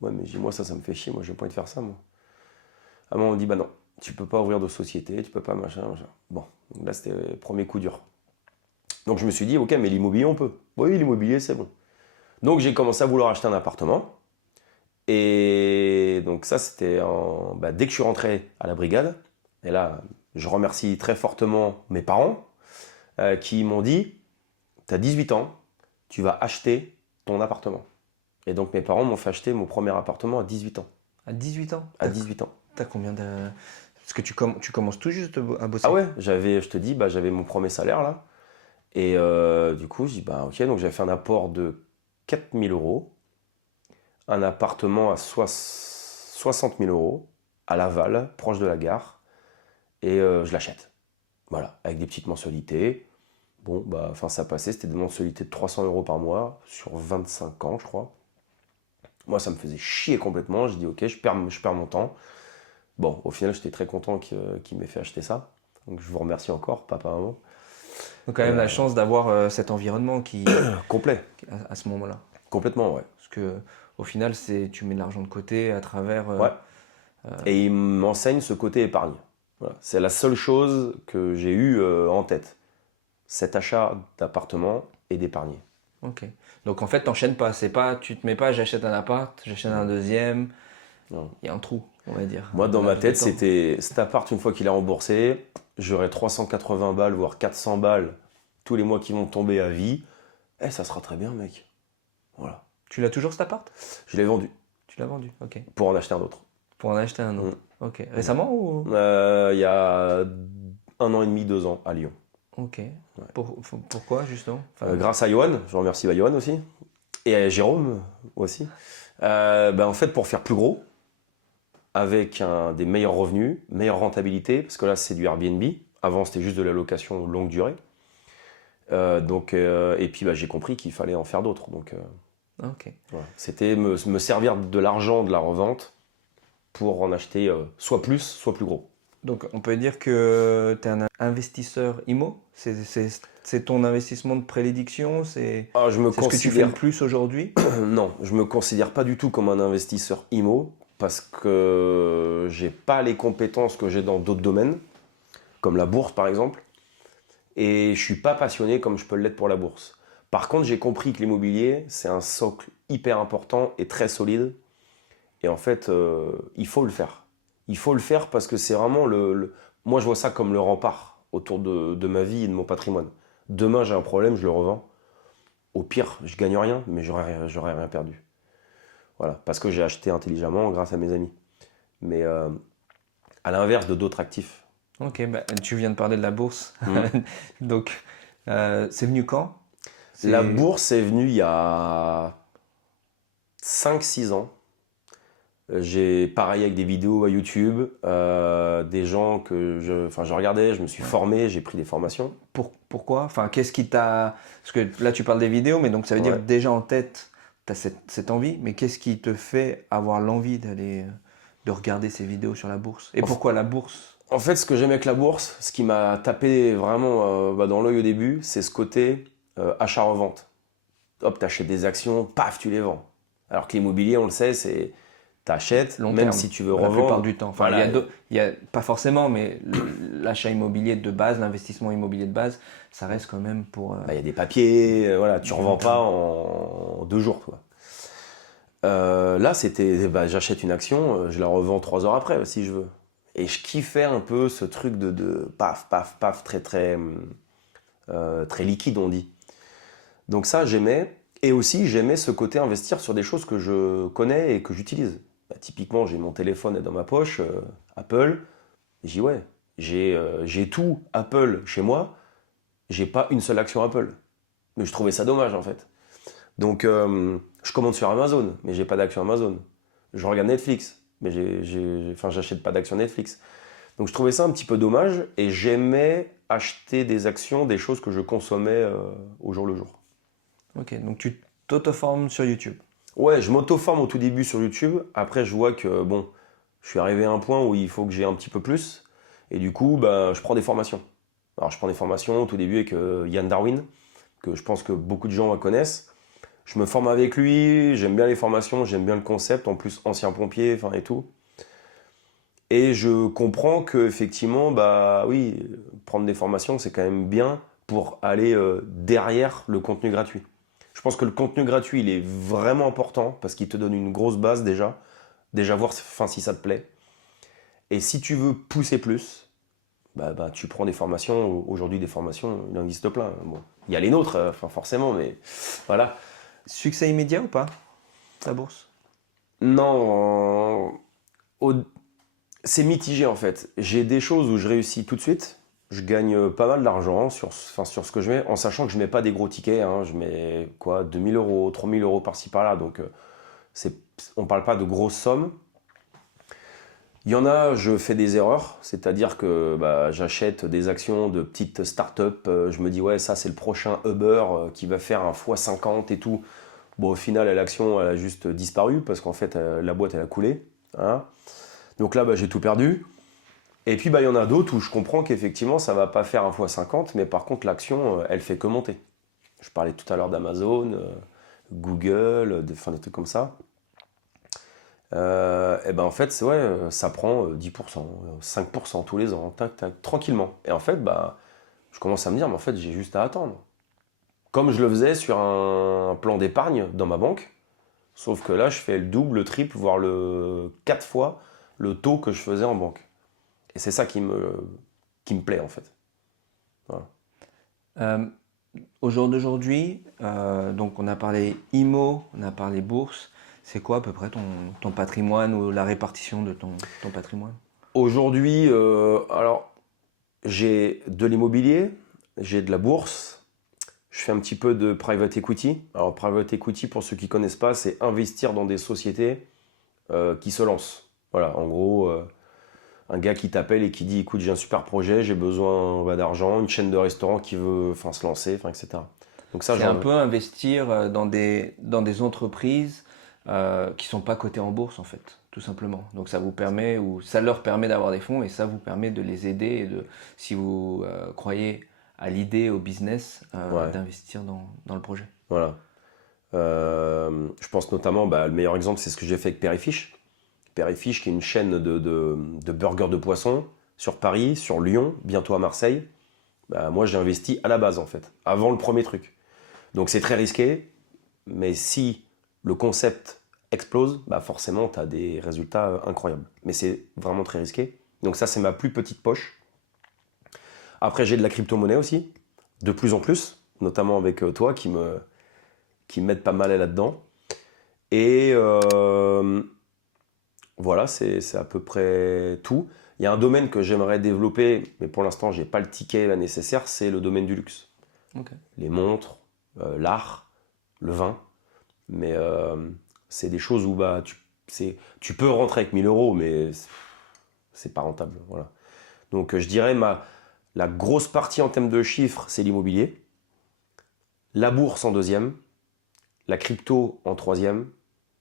Ouais mais je dis, moi ça me fait chier, moi j'ai pas envie de faire ça moi. Ah moi on me dit, bah non, tu peux pas ouvrir de société, tu peux pas machin. Bon, donc là c'était le premier coup dur. Donc je me suis dit, ok, mais l'immobilier, on peut. Oui, l'immobilier, c'est bon. Donc j'ai commencé à vouloir acheter un appartement. Et donc ça, c'était dès que je suis rentré à la brigade. Et là, je remercie très fortement mes parents qui m'ont dit, tu as 18 ans, tu vas acheter ton appartement. Et donc mes parents m'ont fait acheter mon premier appartement à 18 ans. À 18 ans? À 18 ans. T'as combien de... Parce que tu commences tout juste à bosser. Ah ouais, je te dis, j'avais mon premier salaire là. Et du coup, je dis, ok, donc j'avais fait un apport de 4 000 euros, un appartement à 60 000 euros, à Laval, proche de la gare, et je l'achète. Voilà, avec des petites mensualités. Bon, ça passait, c'était des mensualités de 300 euros par mois, sur 25 ans, je crois. Moi, ça me faisait chier complètement, je dis, ok, je perds mon temps. Bon, au final, j'étais très content qu'il m'ait fait acheter ça. Donc je vous remercie encore, papa, maman. Donc quand même la chance d'avoir cet environnement qui Complet, à ce moment-là. complètement, ouais. Parce que au final, tu mets de l'argent de côté à travers. Ouais. Et il m'enseigne ce côté épargne. Voilà. C'est la seule chose que j'ai eue en tête. Cet achat d'appartement et d'épargner. Ok. Donc en fait, t'enchaînes pas. C'est pas, tu te mets pas, j'achète un appart, j'achète un deuxième. Non. Il y a un trou, on va dire. Moi, dans Un ma laps de tête, temps. c'était cet appart, une fois qu'il est remboursé, j'aurai 380 balles, voire 400 balles tous les mois qui vont tomber à vie. Eh, ça sera très bien, mec. Voilà. Tu l'as toujours cet appart? Je l'ai vendu Tu l'as vendu. Ok. pour en acheter un autre. Pour en acheter un autre. Ok. Récemment ou? Il y a 1 an et demi, 2 ans, à Lyon. Ok. Pourquoi justement? Enfin, Grâce à Johan, je remercie Johan aussi, et à Jérôme aussi. En fait, pour faire plus gros, avec des meilleurs revenus, meilleure rentabilité, parce que là c'est du Airbnb, avant c'était juste de la location longue durée. Et puis j'ai compris qu'il fallait en faire d'autres. Donc ok. voilà. C'était me servir de l'argent de la revente pour en acheter soit plus, soit plus gros. Donc on peut dire que tu es un investisseur IMO? C'est ton investissement de prédilection? Ah, je me C'est ce que tu fais considère... le plus aujourd'hui? Non, je me considère pas du tout comme un investisseur IMO parce que j'ai pas les compétences que j'ai dans d'autres domaines, comme la bourse par exemple, et je suis pas passionné comme je peux l'être pour la bourse. Par contre, j'ai compris que l'immobilier, c'est un socle hyper important et très solide, et en fait, il faut le faire. Il faut le faire parce que c'est vraiment moi, je vois ça comme le rempart autour de ma vie et de mon patrimoine. Demain, j'ai un problème, je le revends. Au pire, je gagne rien, mais j'aurais rien perdu. Voilà, parce que j'ai acheté intelligemment grâce à mes amis. Mais à l'inverse de d'autres actifs. Ok, bah, tu viens de parler de la bourse. Mm. Donc, c'est venu quand? La C'est bourse est venue il y a 5 6 ans. J'ai pareil avec des vidéos à YouTube, des gens je regardais, je me suis formé, j'ai pris des formations. pourquoi? Enfin, qu'est-ce qui t'a... Parce que là, tu parles des vidéos, mais donc ça veut dire Ouais. que déjà en tête, tu as cette envie, mais qu'est-ce qui te fait avoir l'envie de regarder ces vidéos sur la bourse? Et En, f- pourquoi la bourse? en fait, ce que j'aime avec la bourse, ce qui m'a tapé vraiment dans l'œil au début, c'est ce côté achat-revente. Hop, t'achètes des actions, paf, tu les vends. Alors que l'immobilier, on le sait, c'est t'achètes, Long même terme, si tu veux la plupart revendre. du temps. Enfin, Voilà, il y a pas forcément, mais l'achat immobilier de base, l'investissement immobilier de base, ça reste quand même pour... bah, y a des papiers, voilà, tu du revends long pas terme. en 2 jours, quoi. Là, c'était, bah, j'achète une action, je la revends 3 heures après, si je veux. Et je kiffais un peu ce truc de paf, paf, paf, très, très, très liquide, on dit. Donc ça, j'aimais. Et aussi, j'aimais ce côté investir sur des choses que je connais et que j'utilise. Bah, typiquement, j'ai mon téléphone dans ma poche, Apple. J'y ouais, j'ai tout Apple chez moi, j'ai pas une seule action Apple. Mais je trouvais ça dommage en fait. Donc je commande sur Amazon, mais j'ai pas d'action Amazon. Je regarde Netflix, mais enfin, j'achète pas d'action Netflix. Donc je trouvais ça un petit peu dommage et j'aimais acheter des actions, des choses que je consommais au jour le jour. Ok, donc tu t'auto-formes sur YouTube. Ouais, je m'auto-forme au tout début sur YouTube. Après, je vois que bon, je suis arrivé à un point où il faut que j'ai un petit peu plus. Et du coup, bah, je prends des formations. Alors, je prends des formations au tout début avec Yann Darwin, que je pense que beaucoup de gens connaissent. Je me forme avec lui, j'aime bien les formations, j'aime bien le concept, en plus ancien pompier, enfin et tout. Et je comprends que effectivement, bah oui, prendre des formations, c'est quand même bien pour aller derrière le contenu gratuit. Je pense que le contenu gratuit, il est vraiment important parce qu'il te donne une grosse base déjà voir enfin, si ça te plaît. Et si tu veux pousser plus, bah, tu prends des formations. Aujourd'hui, des formations, il en existe plein. Bon, il y a les nôtres, enfin, forcément, mais voilà. Succès immédiat ou pas, la bourse? Non, au- c'est mitigé en fait. J'ai des choses où je réussis tout de suite. Je gagne pas mal d'argent enfin, sur ce que je mets, en sachant que je mets pas des gros tickets, hein. Je mets quoi, 2 000 euros, 3 000 euros par-ci par-là. Donc c'est, on parle pas de grosses sommes. Il y en a, je fais des erreurs, c'est-à-dire que bah, j'achète des actions de petites startups, je me dis ouais ça c'est le prochain Uber qui va faire un x50 et tout. Bon au final l'action elle a juste disparu parce qu'en fait la boîte elle a coulé, hein. Donc là bah, j'ai tout perdu. Et puis bah, il y en a d'autres où je comprends qu'effectivement ça va pas faire un x50 mais par contre l'action elle fait que monter. Je parlais tout à l'heure d'Amazon, Google, enfin, des trucs comme ça. Et ben en fait, c'est ouais, ça prend 10%, 5% tous les ans, tac, tac, tranquillement. Et en fait, bah, je commence à me dire, mais en fait, j'ai juste à attendre. Comme je le faisais sur un plan d'épargne dans ma banque, sauf que là, je fais le double, le triple, voire le 4 fois le taux que je faisais en banque. Et c'est ça qui me plaît, en fait. Voilà. Euh, Au jour d'aujourd'hui, donc on a parlé IMO, on a parlé bourse. C'est quoi à peu près ton patrimoine ou la répartition de ton patrimoine? Aujourd'hui, alors, j'ai de l'immobilier, j'ai de la bourse. Je fais un petit peu de private equity. Alors, private equity, pour ceux qui ne connaissent pas, c'est investir dans des sociétés qui se lancent. Voilà, en gros, un gars qui t'appelle et qui dit, écoute, j'ai un super projet, j'ai besoin d'argent, une chaîne de restaurants qui veut enfin, se lancer, enfin, etc. Donc ça, C'est un j'en... peu investir dans des entreprises qui sont pas cotées en bourse en fait. tout simplement. Donc ça vous permet, ou ça leur permet d'avoir des fonds et ça vous permet de les aider et si vous croyez à l'idée, au business, d'investir dans le projet. Voilà. Je pense notamment, le meilleur exemple, c'est ce que j'ai fait avec Périfiche. Périfiche, qui est une chaîne de burgers de poisson sur Paris, sur Lyon, bientôt à Marseille. Moi, j'ai investi à la base, en fait, avant le premier truc. Donc, c'est très risqué, mais si le concept explose, forcément, tu as des résultats incroyables. Mais c'est vraiment très risqué. Donc, ça, c'est ma plus petite poche. Après, j'ai de la crypto-monnaie aussi, de plus en plus, notamment avec toi, qui m'aide pas mal là-dedans. Et voilà, c'est à peu près tout. Il y a un domaine que j'aimerais développer, mais pour l'instant, j'ai pas le ticket nécessaire, c'est le domaine du luxe. Okay. Les montres, l'art, le vin. Mais c'est des choses où tu peux rentrer avec 1 000 €, mais c'est pas rentable. Voilà. Donc je dirais la grosse partie en termes de chiffres, c'est l'immobilier. La bourse en deuxième. La crypto en troisième.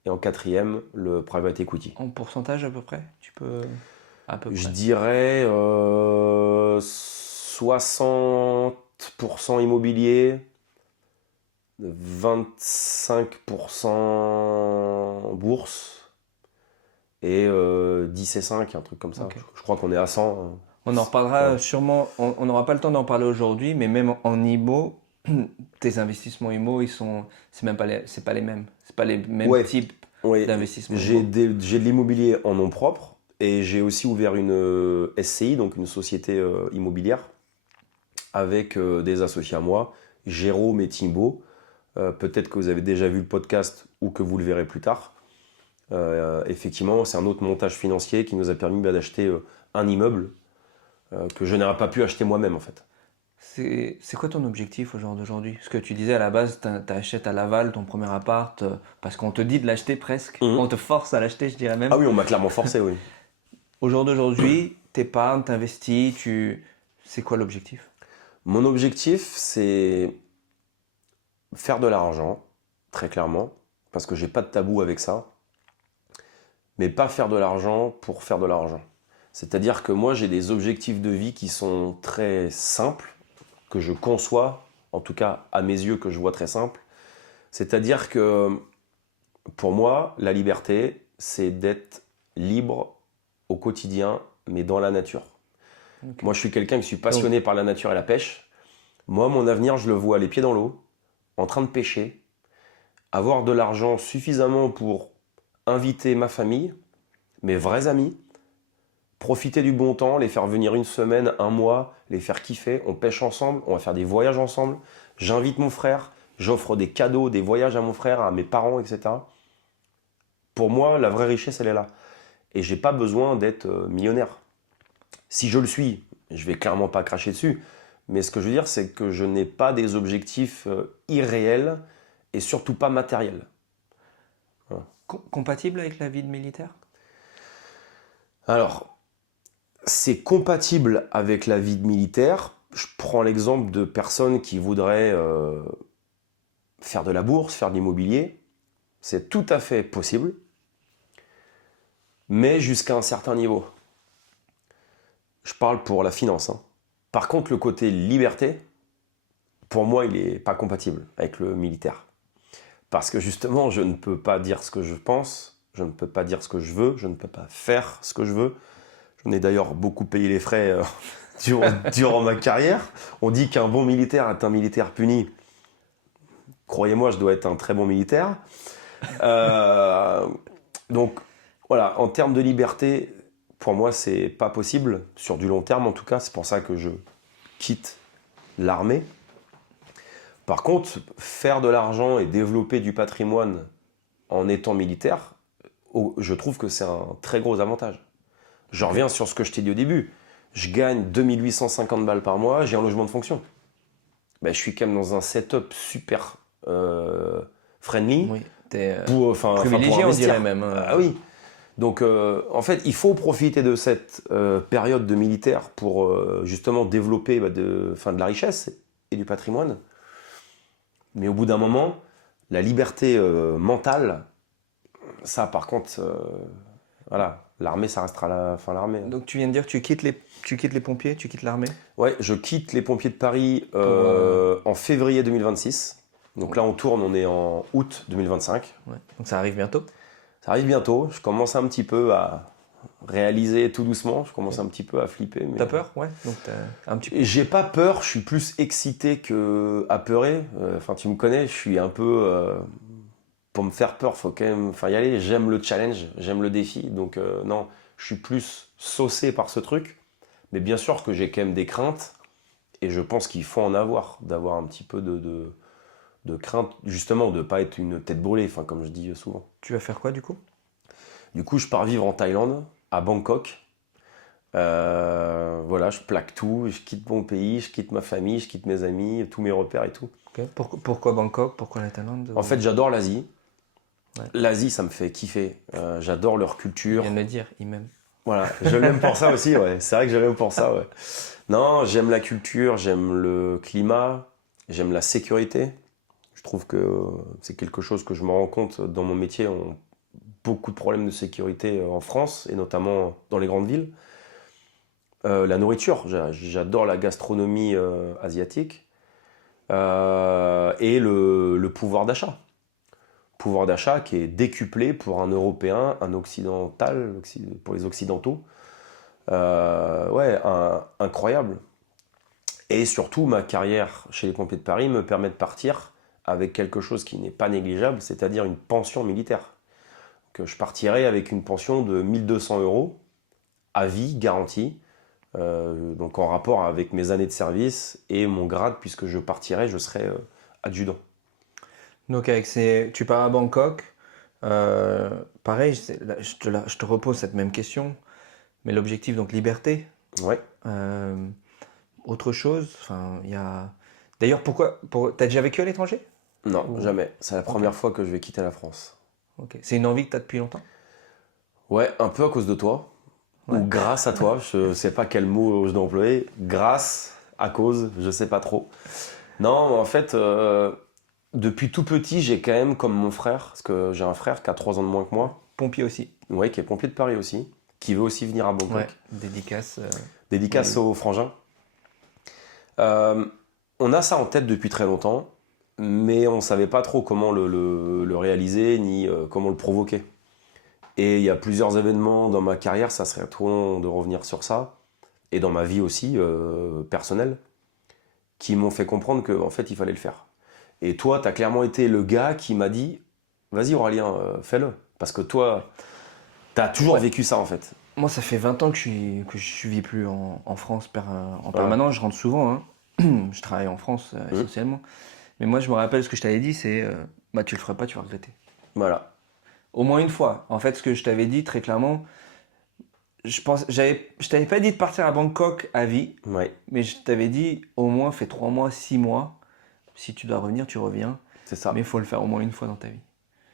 Et en quatrième, le private equity. En pourcentage à peu près, tu peux à peu près. Je dirais 60% immobilier, 25% bourse et 10 et 5, un truc comme ça. Okay. Je crois qu'on est à 100. On en reparlera sûrement, on n'aura pas le temps d'en parler aujourd'hui, mais même en IMO, tes investissements IMO, c'est pas les mêmes. C'est pas les mêmes types d'investissements. J'ai de l'immobilier en nom propre et j'ai aussi ouvert une SCI, donc une société immobilière, avec des associés à moi, Jérôme et Timbo. Peut-être que vous avez déjà vu le podcast ou que vous le verrez plus tard. Effectivement, c'est un autre montage financier qui nous a permis d'acheter un immeuble que je n'aurais pas pu acheter moi-même en fait. C'est quoi ton objectif au jour d'aujourd'hui? Ce que tu disais à la base, tu achètes à Laval ton premier appart parce qu'on te dit de l'acheter presque. On te force à l'acheter, je dirais même. Ah oui, on m'a clairement forcé, oui. Au jour d'aujourd'hui, t'épargnes, t'investis, c'est quoi l'objectif? Mon objectif, c'est faire de l'argent, très clairement, parce que j'ai pas de tabou avec ça, mais pas faire de l'argent pour faire de l'argent. C'est-à-dire que moi, j'ai des objectifs de vie qui sont très simples, que je conçois, en tout cas à mes yeux, que je vois très simple. C'est-à-dire que pour moi, la liberté, c'est d'être libre au quotidien, mais dans la nature. Okay. Moi, je suis quelqu'un qui suis passionné par la nature et la pêche. Moi, mon avenir, je le vois les pieds dans l'eau, en train de pêcher, avoir de l'argent suffisamment pour inviter ma famille, mes vrais amis, profiter du bon temps, les faire venir 1 semaine, 1 mois, les faire kiffer, on pêche ensemble, on va faire des voyages ensemble, j'invite mon frère, j'offre des cadeaux, des voyages à mon frère, à mes parents, etc. Pour moi, la vraie richesse, elle est là. Et j'ai pas besoin d'être millionnaire. Si je le suis, je vais clairement pas cracher dessus, mais ce que je veux dire, c'est que je n'ai pas des objectifs irréels et surtout pas matériels. Voilà. Compatible avec la vie de militaire ? Alors, c'est compatible avec la vie de militaire. Je prends l'exemple de personnes qui voudraient faire de la bourse, faire de l'immobilier. C'est tout à fait possible, mais jusqu'à un certain niveau. Je parle pour la finance. Hein. Par contre, le côté liberté, pour moi, il n'est pas compatible avec le militaire. Parce que justement, je ne peux pas dire ce que je pense, je ne peux pas dire ce que je veux, je ne peux pas faire ce que je veux. J'en ai d'ailleurs beaucoup payé les frais durant ma carrière. On dit qu'un bon militaire est un militaire puni. Croyez-moi, je dois être un très bon militaire. Donc, voilà, en termes de liberté, pour moi, c'est pas possible, sur du long terme en tout cas. C'est pour ça que je quitte l'armée. Par contre, faire de l'argent et développer du patrimoine en étant militaire, je trouve que c'est un très gros avantage. Je reviens sur ce que je t'ai dit au début. Je gagne 2850 balles par mois, j'ai un logement de fonction. Ben, je suis quand même dans un setup super friendly. Oui, t'es privilégié, on dirait même. Ah oui. Donc, en fait, il faut profiter de cette période de militaire pour justement développer de la richesse et du patrimoine. Mais au bout d'un moment, la liberté mentale, ça, par contre, Voilà, l'armée, ça restera la fin l'armée. Donc tu viens de dire que tu quittes les pompiers, tu quittes l'armée? Ouais, je quitte les pompiers de Paris en février 2026. Donc là, on est en août 2025. Ouais. Donc ça arrive bientôt? Ça arrive bientôt. Je commence un petit peu à réaliser tout doucement. Je commence un petit peu à flipper. Mais... T'as peur? Ouais. Donc t'as un petit peu. J'ai pas peur. Je suis plus excité que apeuré. Enfin, tu me connais. Je suis un peu. Pour me faire peur, faut quand même y aller. J'aime le challenge, j'aime le défi. Donc non, je suis plus saucé par ce truc. Mais bien sûr que j'ai quand même des craintes. Et je pense qu'il faut en avoir. D'avoir un petit peu de crainte, justement, de ne pas être une tête brûlée, comme je dis souvent. Tu vas faire quoi du coup? Du coup, je pars vivre en Thaïlande, à Bangkok. Voilà, je plaque tout, je quitte mon pays, je quitte ma famille, je quitte mes amis, tous mes repères et tout. Okay. Pourquoi Bangkok? Pourquoi la Thaïlande? En fait, j'adore l'Asie. Ouais. L'Asie, ça me fait kiffer. J'adore leur culture. Il vient de le dire, il m'aime. Voilà, je l'aime pour ça aussi, ouais. C'est vrai que je l'aime pour ça, ouais. Non, j'aime la culture, j'aime le climat, j'aime la sécurité. Je trouve que c'est quelque chose que je me rends compte dans mon métier. On a beaucoup de problèmes de sécurité en France, et notamment dans les grandes villes. La nourriture, j'adore la gastronomie asiatique. Et le pouvoir d'achat. Pouvoir d'achat qui est décuplé pour un Européen, un occidental, pour les Occidentaux. Ouais, incroyable. Et surtout, ma carrière chez les pompiers de Paris me permet de partir avec quelque chose qui n'est pas négligeable, c'est-à-dire une pension militaire. Que je partirai avec une pension de 1 200 € à vie garantie, donc en rapport avec mes années de service et mon grade, puisque je serai adjudant. Donc tu pars à Bangkok, pareil, je te repose cette même question, mais l'objectif, donc liberté. Ouais. Autre chose, D'ailleurs, t'as déjà vécu à l'étranger? Non, jamais. C'est la première fois que je vais quitter la France. Ok. C'est une envie que tu as depuis longtemps? Ouais, un peu à cause de toi. Ouais. Ou grâce à toi. Je sais pas quel mot je dois employer. Grâce, à cause, je sais pas trop. Non, en fait, depuis tout petit, j'ai quand même, comme mon frère, parce que j'ai un frère qui a 3 ans de moins que moi. Pompier aussi. Ouais, qui est pompier de Paris aussi. Qui veut aussi venir à Bangkok. Ouais, dédicace. Dédicace au frangin. On a ça en tête depuis très longtemps. Mais on ne savait pas trop comment le réaliser, ni comment le provoquer. Et il y a plusieurs événements dans ma carrière, ça serait trop long de revenir sur ça, et dans ma vie aussi, personnelle, qui m'ont fait comprendre qu'en fait, il fallait le faire. Et toi, tu as clairement été le gars qui m'a dit « Vas-y Aurélien, fais-le ». Parce que toi, tu as toujours vécu ça en fait. Moi, ça fait 20 ans que je vis plus en France en permanence. Je rentre souvent, hein. Je travaille en France essentiellement. Mais moi, je me rappelle ce que je t'avais dit, c'est tu le feras pas, tu vas regretter. Voilà. Au moins une fois. En fait, ce que je t'avais dit très clairement, je t'avais pas dit de partir à Bangkok à vie, ouais. Mais je t'avais dit au moins fais 3 mois, 6 mois. Si tu dois revenir, tu reviens. C'est ça. Mais il faut le faire au moins une fois dans ta vie.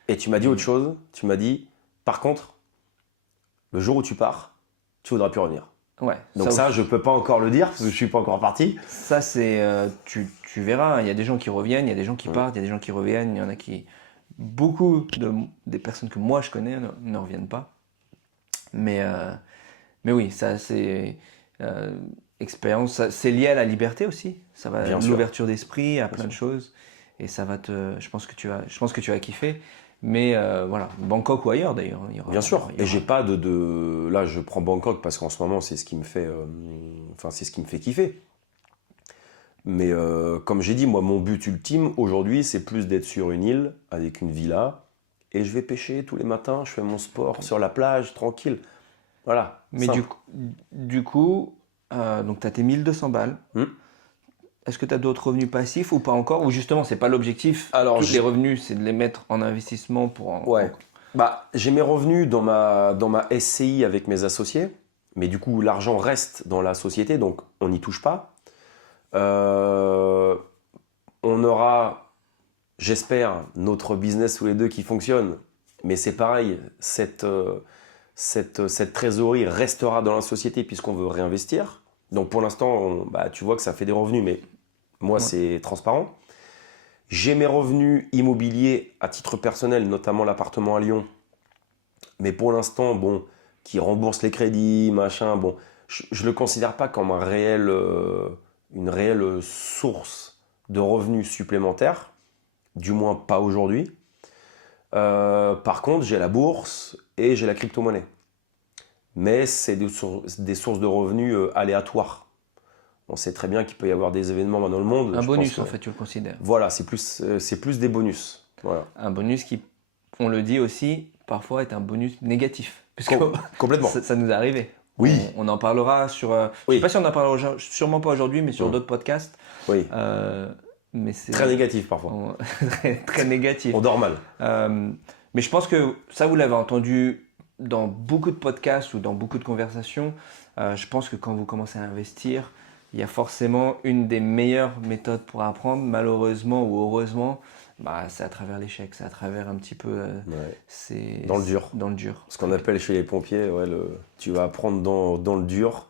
Et tu m'as dit autre chose. Tu m'as dit, par contre, le jour où tu pars, tu voudras plus revenir. Ouais. Donc ça, je peux pas encore le dire parce que je suis pas encore parti. Ça, c'est tu verras. Il y a des gens qui reviennent, il y a des gens qui partent, il y a des gens qui reviennent. Il y en a qui des personnes que moi je connais ne reviennent pas. Mais oui, ça c'est expérience. C'est lié à la liberté aussi. Ça va l'ouverture d'esprit à plein de choses. Et ça va je pense que tu vas kiffer. Mais voilà, Bangkok ou ailleurs d'ailleurs. Bien sûr. Et j'ai pas là, je prends Bangkok parce qu'en ce moment c'est ce qui me fait, c'est ce qui me fait kiffer. Mais comme j'ai dit, moi mon but ultime aujourd'hui, c'est plus d'être sur une île avec une villa et je vais pêcher tous les matins. Je fais mon sport sur la plage, tranquille. Voilà. Mais du coup, donc tu as tes 1 200 balles. Est-ce que tu as d'autres revenus passifs ou pas encore? Ou justement, c'est pas l'objectif? Alors, tous les revenus, c'est de les mettre en investissement pour... Ouais. J'ai mes revenus dans ma SCI avec mes associés. Mais du coup, l'argent reste dans la société, donc on n'y touche pas. On aura, j'espère, notre business tous les deux qui fonctionne. Mais c'est pareil, cette trésorerie restera dans la société puisqu'on veut réinvestir. Donc pour l'instant, tu vois que ça fait des revenus, mais moi, c'est transparent. J'ai mes revenus immobiliers à titre personnel, notamment l'appartement à Lyon. Mais pour l'instant, qui remboursent les crédits, machin. Bon, je le considère pas comme une réelle source de revenus supplémentaires, du moins pas aujourd'hui. Par contre, j'ai la bourse et j'ai la crypto-monnaie. Mais c'est des sources de revenus aléatoires. On sait très bien qu'il peut y avoir des événements dans le monde. Un je bonus, pense en fait, tu le considères. Voilà, c'est plus des bonus. Voilà. Un bonus qui, on le dit aussi, parfois est un bonus négatif. Puisque Complètement. ça nous est arrivé. Oui. On en parlera sur. Je ne Oui. sais pas si on en parlera sûrement pas aujourd'hui, mais sur d'autres podcasts. Oui. Mais c'est Très négatif parfois. très négatif. On dort mal. Mais je pense que ça, vous l'avez entendu dans beaucoup de podcasts ou dans beaucoup de conversations. Je pense que quand vous commencez à investir, il y a forcément une des meilleures méthodes pour apprendre. Malheureusement ou heureusement, c'est à travers l'échec, c'est à travers un petit peu. C'est dans le dur. Dans le dur. Ce qu'on appelle chez les pompiers, tu vas apprendre dans le dur.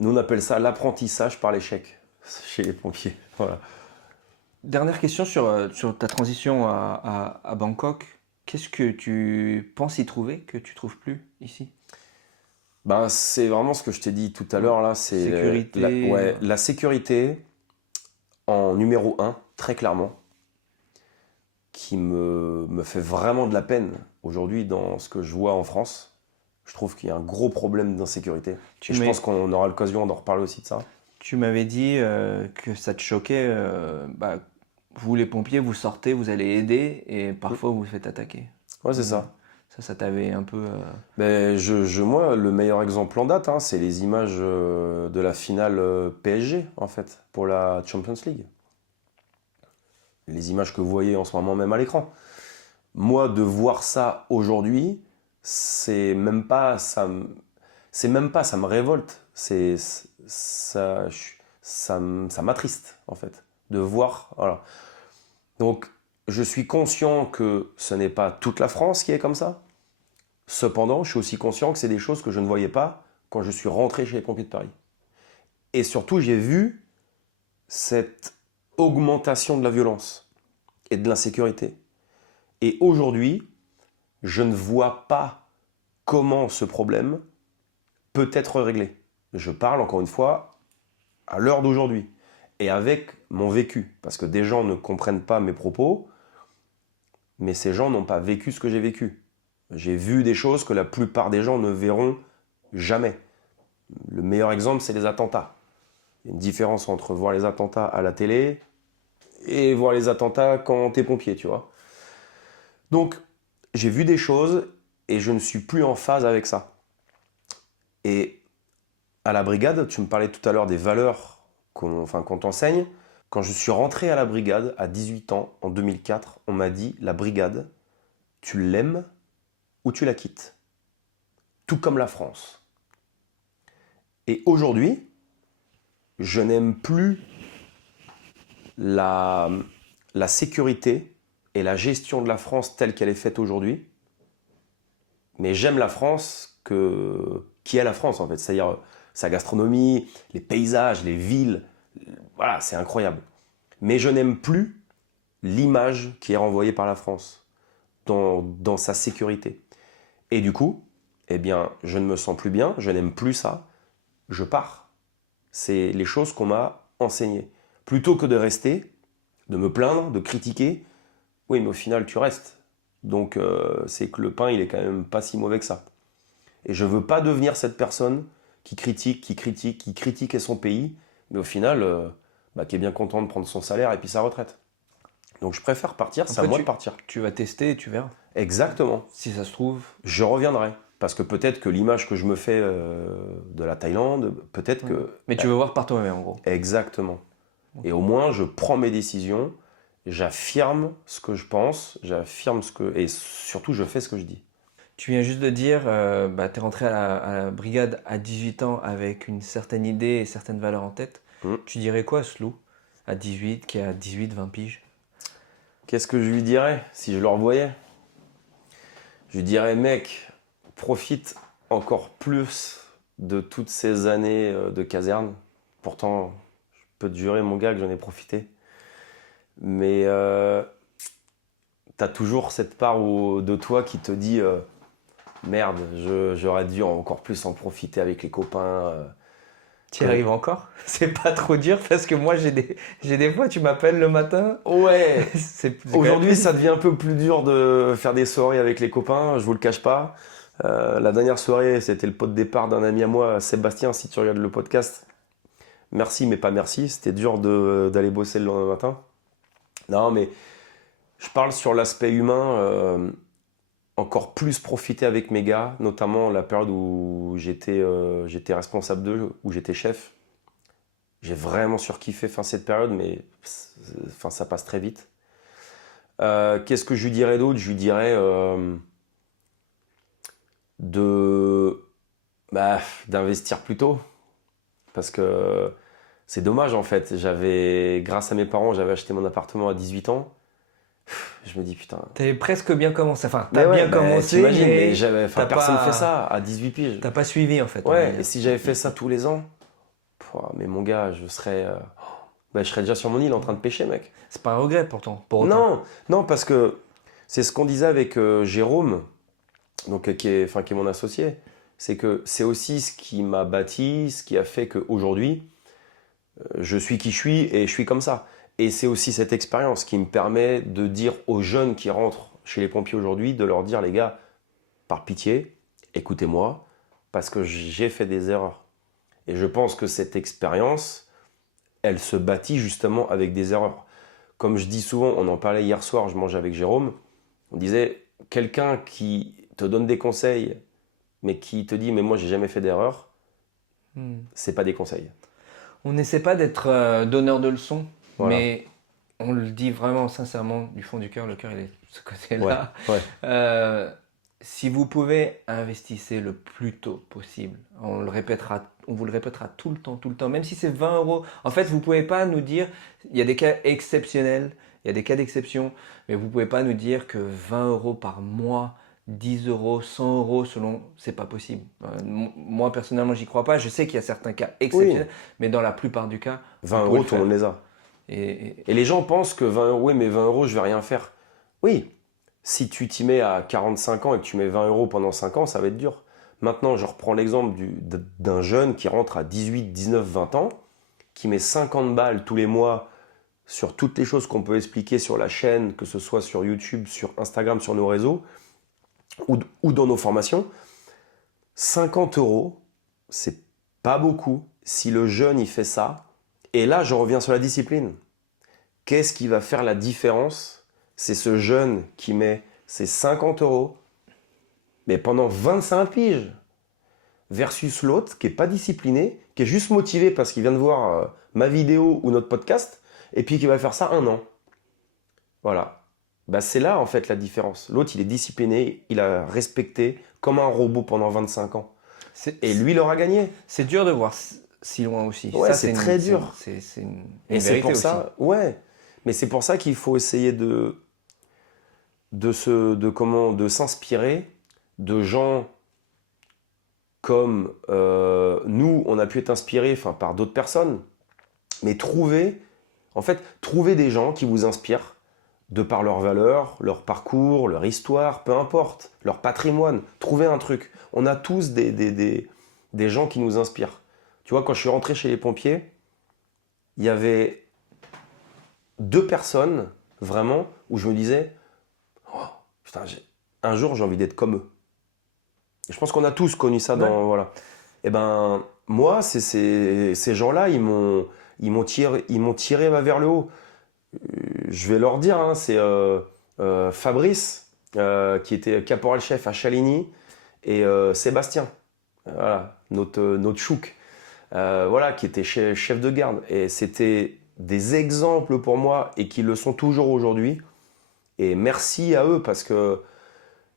Nous, on appelle ça l'apprentissage par l'échec chez les pompiers. Voilà. Dernière question sur ta transition à Bangkok. Qu'est-ce que tu penses y trouver que tu ne trouves plus ici? C'est vraiment ce que je t'ai dit tout à l'heure. Là, c'est sécurité. La sécurité en numéro 1, très clairement, qui me fait vraiment de la peine aujourd'hui dans ce que je vois en France. Je trouve qu'il y a un gros problème d'insécurité. Et je pense qu'on aura l'occasion d'en reparler aussi de ça. Tu m'avais dit que ça te choquait. Vous, les pompiers, vous sortez, vous allez aider et parfois vous vous faites attaquer. Ouais, c'est ça. Ça t'avait un peu... Moi, le meilleur exemple en date, c'est les images de la finale PSG, en fait, pour la Champions League. Les images que vous voyez en ce moment même à l'écran. Moi, de voir ça aujourd'hui, ça me révolte. Ça m'attriste, en fait, de voir. Voilà. Donc, je suis conscient que ce n'est pas toute la France qui est comme ça. Cependant, je suis aussi conscient que c'est des choses que je ne voyais pas quand je suis rentré chez les pompiers de Paris. Et surtout, j'ai vu cette augmentation de la violence et de l'insécurité. Et aujourd'hui, je ne vois pas comment ce problème peut être réglé. Je parle, encore une fois, à l'heure d'aujourd'hui et avec mon vécu. Parce que des gens ne comprennent pas mes propos, mais ces gens n'ont pas vécu ce que j'ai vécu. J'ai vu des choses que la plupart des gens ne verront jamais. Le meilleur exemple, c'est les attentats. Il y a une différence entre voir les attentats à la télé et voir les attentats quand t'es pompier, tu vois. Donc, j'ai vu des choses et je ne suis plus en phase avec ça. Et à la brigade, tu me parlais tout à l'heure des valeurs qu'on t'enseigne. Quand je suis rentré à la brigade à 18 ans, en 2004, on m'a dit, la brigade, tu l'aimes ou tu la quittes. Tout comme la France. Et aujourd'hui, je n'aime plus la sécurité et la gestion de la France telle qu'elle est faite aujourd'hui. Mais j'aime la France qui est la France, en fait. C'est-à-dire sa gastronomie, les paysages, les villes. Voilà, c'est incroyable. Mais je n'aime plus l'image qui est renvoyée par la France dans sa sécurité. Et du coup, je ne me sens plus bien, je n'aime plus ça, je pars. C'est les choses qu'on m'a enseignées. Plutôt que de rester, de me plaindre, de critiquer, oui, mais au final, tu restes. Donc, c'est que le pain, il est quand même pas si mauvais que ça. Et je veux pas devenir cette personne qui critique son pays, mais au final, qui est bien content de prendre son salaire et puis sa retraite. Donc, je préfère partir, c'est à moi de partir. Tu vas tester et tu verras. Exactement. Si ça se trouve... Je reviendrai. Parce que peut-être que l'image que je me fais de la Thaïlande, peut-être que... Mais tu veux voir par toi-même, en gros. Exactement. Et au moins, je prends mes décisions, j'affirme ce que je pense, et surtout, je fais ce que je dis. Tu viens juste de dire, tu es rentré à la brigade à 18 ans avec une certaine idée et certaines valeurs en tête. Tu dirais quoi à Slou, à 18, qui a 18, 20 piges? Qu'est-ce que je lui dirais si je le revoyais? Je lui dirais, mec, profite encore plus de toutes ces années de caserne. Pourtant, je peux te jurer, mon gars, que j'en ai profité. Mais t'as toujours cette part de toi qui te dit merde, j'aurais dû encore plus en profiter avec les copains. Tu y arrives encore? C'est pas trop dur parce que moi j'ai des fois tu m'appelles le matin. Ouais. C'est quand même Aujourd'hui, plus ça devient un peu plus dur de faire des soirées avec les copains, je vous le cache pas. La dernière soirée, c'était le pot de départ d'un ami à moi, Sébastien, si tu regardes le podcast. Merci, mais pas merci. C'était dur d'aller bosser le lendemain matin. Non, mais je parle sur l'aspect humain, encore plus profiter avec mes gars, notamment la période où j'étais responsable d'eux, où j'étais chef. J'ai vraiment surkiffé cette période, mais ça passe très vite. Qu'est-ce que je lui dirais d'autre? Je lui dirais d'investir plus tôt. Parce que c'est dommage en fait. Grâce à mes parents, j'avais acheté mon appartement à 18 ans. Je me dis putain. T'avais presque bien commencé. Enfin, Mais t'as ouais, bien commencé, t'imagines, mais personne fait ça à 18 piges. t'as pas suivi en fait. on va Ouais, dire. et si j'avais fait ça tous les ans, mais mon gars, je serais déjà sur mon île en train de pêcher, mec. C'est pas un regret pourtant. Pour autant. Non, parce que c'est ce qu'on disait avec Jérôme, donc qui est mon associé. C'est que c'est aussi ce qui m'a bâti, ce qui a fait qu'aujourd'hui, je suis qui je suis et je suis comme ça. Et c'est aussi cette expérience qui me permet de dire aux jeunes qui rentrent chez les pompiers aujourd'hui, de leur dire, les gars, par pitié, écoutez-moi, parce que j'ai fait des erreurs. Et je pense que cette expérience, elle se bâtit justement avec des erreurs. Comme je dis souvent, on en parlait hier soir, je mangeais avec Jérôme, on disait, quelqu'un qui te donne des conseils, mais qui te dit, mais moi j'ai jamais fait d'erreur, c'est pas des conseils. On n'essaie pas d'être donneur de leçons, Voilà. mais on le dit vraiment sincèrement du fond du cœur. Le cœur il est de ce côté-là. Ouais. Si vous pouvez, investissez le plus tôt possible. On vous le répétera tout le temps, même si c'est 20 euros. En fait, vous pouvez pas nous dire, il y a des cas exceptionnels, il y a des cas d'exception, mais vous pouvez pas nous dire que 20 euros par mois, 10 euros, 100 euros selon, c'est pas possible. Moi personnellement, j'y crois pas. Je sais qu'il y a certains cas exceptionnels, mais dans la plupart du cas, 20 vous pouvez euros, le tout le monde faire. les a. Et Et les gens pensent que 20 euros, oui, mais 20 euros, je vais rien faire. Oui, si tu t'y mets à 45 ans et que tu mets 20 euros pendant 5 ans, ça va être dur. Maintenant, je reprends l'exemple d'un jeune qui rentre à 18, 19, 20 ans, qui met 50 balles tous les mois sur toutes les choses qu'on peut expliquer sur la chaîne, que ce soit sur YouTube, sur Instagram, sur nos réseaux, ou dans nos formations. 50 euros, c'est pas beaucoup si le jeune il fait ça. Et là, je reviens sur la discipline. Qu'est-ce qui va faire la différence? C'est ce jeune qui met ses 50 euros, mais pendant 25 piges, versus l'autre qui n'est pas discipliné, qui est juste motivé parce qu'il vient de voir ma vidéo ou notre podcast, et puis qui va faire ça 1 an. Voilà. C'est là en fait la différence. L'autre, il est discipliné, il a respecté comme un robot pendant 25 ans. Et lui, il aura gagné. c'est dur de voir si loin aussi. Ouais, Ça, c'est très dur. C'est une Et c'est vérité pour aussi. ça, ouais. Mais c'est pour ça qu'il faut essayer de s'inspirer de gens comme nous, on a pu être inspirés par d'autres personnes, mais trouver des gens qui vous inspirent de par leurs valeurs, leur parcours, leur histoire, peu importe, leur patrimoine. Trouvez un truc. On a tous des gens qui nous inspirent. Tu vois, quand je suis rentré chez les pompiers, il y avait 2 personnes, vraiment, où je me disais, oh, putain, un jour j'ai envie d'être comme eux. Et je pense qu'on a tous connu ça dans, voilà. Et ben, moi, ces gens-là, ils m'ont tiré vers le haut. Je vais leur dire, hein, c'est Fabrice, qui était caporal-chef à Chaligny, et Sébastien, voilà, notre chouk, voilà, qui était chef de garde. Et c'était des exemples pour moi et qui le sont toujours aujourd'hui. Et merci à eux parce que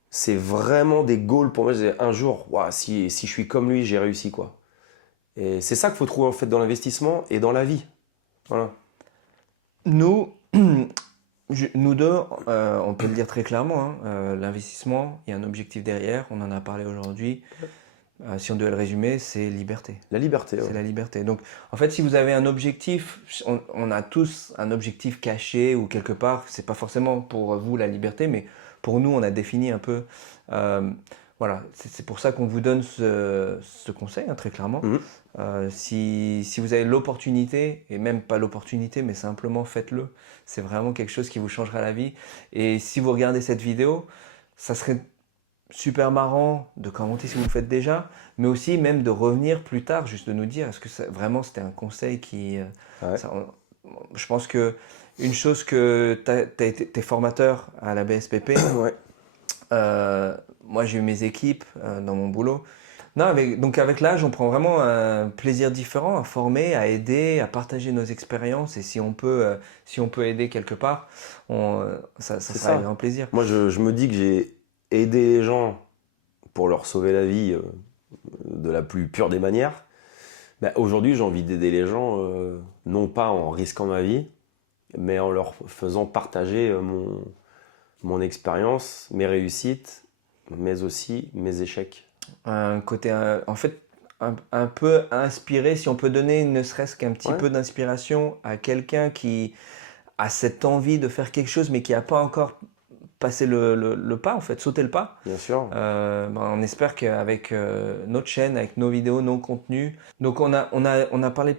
c'est vraiment des goals pour moi. Je disais, un jour, ouah, si je suis comme lui, j'ai réussi, quoi. Et c'est ça qu'il faut trouver en fait dans l'investissement et dans la vie. Voilà. Nous, nous deux, on peut le dire très clairement, hein, l'investissement, il y a un objectif derrière, on en a parlé aujourd'hui. Si on devait le résumer, c'est liberté. La liberté. C'est Ouais. la liberté. Donc, en fait, si vous avez un objectif, on a tous un objectif caché ou quelque part, c'est pas forcément pour vous la liberté, mais pour nous, on a défini un peu. Voilà, c'est pour ça qu'on vous donne ce conseil, hein, très clairement. Si vous avez l'opportunité, et même pas l'opportunité, mais simplement faites-le. C'est vraiment quelque chose qui vous changera la vie. Et si vous regardez cette vidéo, ça serait super marrant de commenter si vous le faites déjà, mais aussi même de revenir plus tard, juste de nous dire est-ce que vraiment c'était un conseil qui... je pense que une chose que t'es formateur à la BSPP, Ouais. moi j'ai eu mes équipes dans mon boulot. Non, donc avec l'âge, on prend vraiment un plaisir différent à former, à aider, à partager nos expériences. Et si on peut aider quelque part, ça sera un grand plaisir. Moi, je me dis que j'ai aidé les gens pour leur sauver la vie de la plus pure des manières. Bah, aujourd'hui, j'ai envie d'aider les gens, non pas en risquant ma vie, mais en leur faisant partager mon expérience, mes réussites, mais aussi mes échecs. Un côté, en fait, un peu inspiré, si on peut donner ne serait-ce qu'un petit peu d'inspiration à quelqu'un qui a cette envie de faire quelque chose, mais qui n'a pas encore passé le pas, en fait, sauter le pas. Bien sûr. On espère qu'avec notre chaîne, avec nos vidéos, nos contenus, donc on a parlé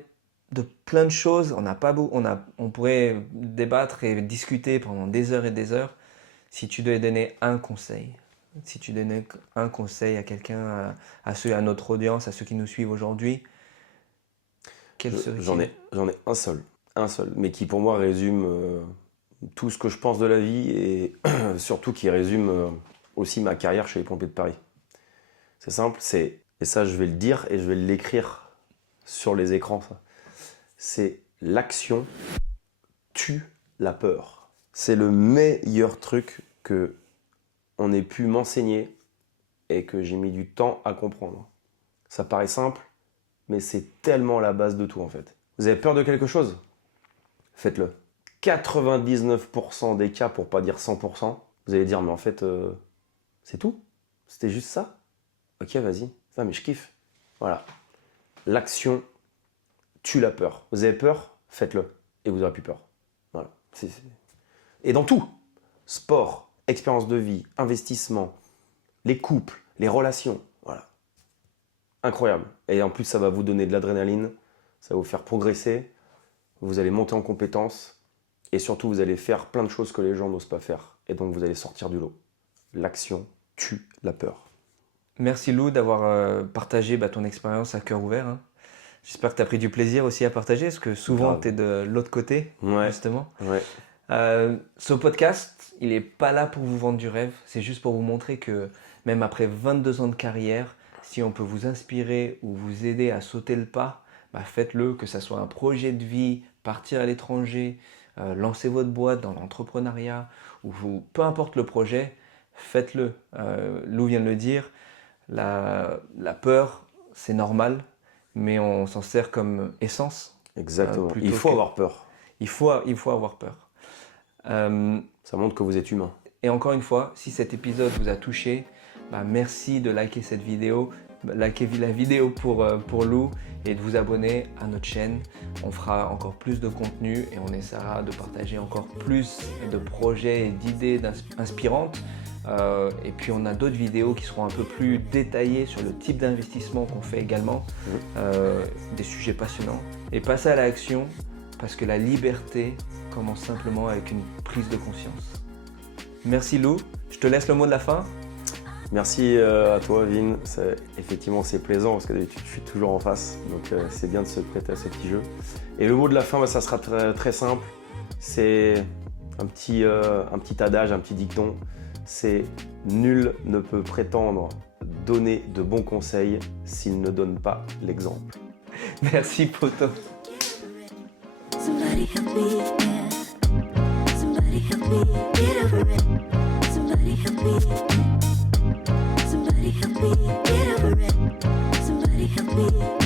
de plein de choses, on pourrait débattre et discuter pendant des heures et des heures. Si tu devais donner un conseil, à quelqu'un, à notre audience, à ceux qui nous suivent aujourd'hui, quel serait-il? J'en ai un seul, mais qui pour moi résume tout ce que je pense de la vie et surtout qui résume aussi ma carrière chez les pompiers de Paris. C'est simple, et ça je vais le dire et je vais l'écrire sur les écrans, c'est l'action tue la peur. C'est le meilleur truc que on ait pu m'enseigner et que j'ai mis du temps à comprendre. Ça paraît simple, mais c'est tellement la base de tout en fait. Vous avez peur de quelque chose? Faites-le. 99% des cas, pour pas dire 100%, vous allez dire mais en fait, c'est tout? C'était juste ça? Ok, vas-y. Ah, mais je kiffe. Voilà. L'action tue la peur. Vous avez peur? Faites-le. Et vous n'aurez plus peur. Voilà. Et dans tout. Sport, expérience de vie, investissement, les couples, les relations. Voilà. Incroyable. Et en plus, ça va vous donner de l'adrénaline. Ça va vous faire progresser. Vous allez monter en compétences. Et surtout, vous allez faire plein de choses que les gens n'osent pas faire. Et donc, vous allez sortir du lot. L'action tue la peur. Merci Lou d'avoir partagé ton expérience à cœur ouvert. Hein. J'espère que tu as pris du plaisir aussi à partager, parce que souvent tu es de l'autre côté, justement. Ouais. Ce podcast, il n'est pas là pour vous vendre du rêve, c'est juste pour vous montrer que même après 22 ans de carrière, si on peut vous inspirer ou vous aider à sauter le pas, faites-le, que ça soit un projet de vie, partir à l'étranger, lancer votre boîte dans l'entrepreneuriat, ou peu importe le projet, faites-le. Lou vient de le dire, la peur, c'est normal, mais on s'en sert comme essence. Exactement. Il faut avoir peur. Il faut avoir peur. Ça montre que vous êtes humain. Et encore une fois, si cet épisode vous a touché, merci de liker cette vidéo, liker la vidéo pour Lou et de vous abonner à notre chaîne. On fera encore plus de contenu et on essaiera de partager encore plus de projets et d'idées inspirantes. Et puis on a d'autres vidéos qui seront un peu plus détaillées sur le type d'investissement qu'on fait également, des sujets passionnants. Et passer à l'action, parce que la liberté commence simplement avec une prise de conscience. Merci Lou, je te laisse le mot de la fin. Merci à toi Vin, effectivement c'est plaisant parce que d'habitude je suis toujours en face, donc c'est bien de se prêter à ce petit jeu. Et le mot de la fin, ça sera très, très simple, c'est un petit adage, un petit dicton, c'est « Nul ne peut prétendre donner de bons conseils s'il ne donne pas l'exemple ». Merci poto. Somebody help me, yeah. Somebody help me get over it. Somebody help me. Somebody help me get over it. Somebody help me.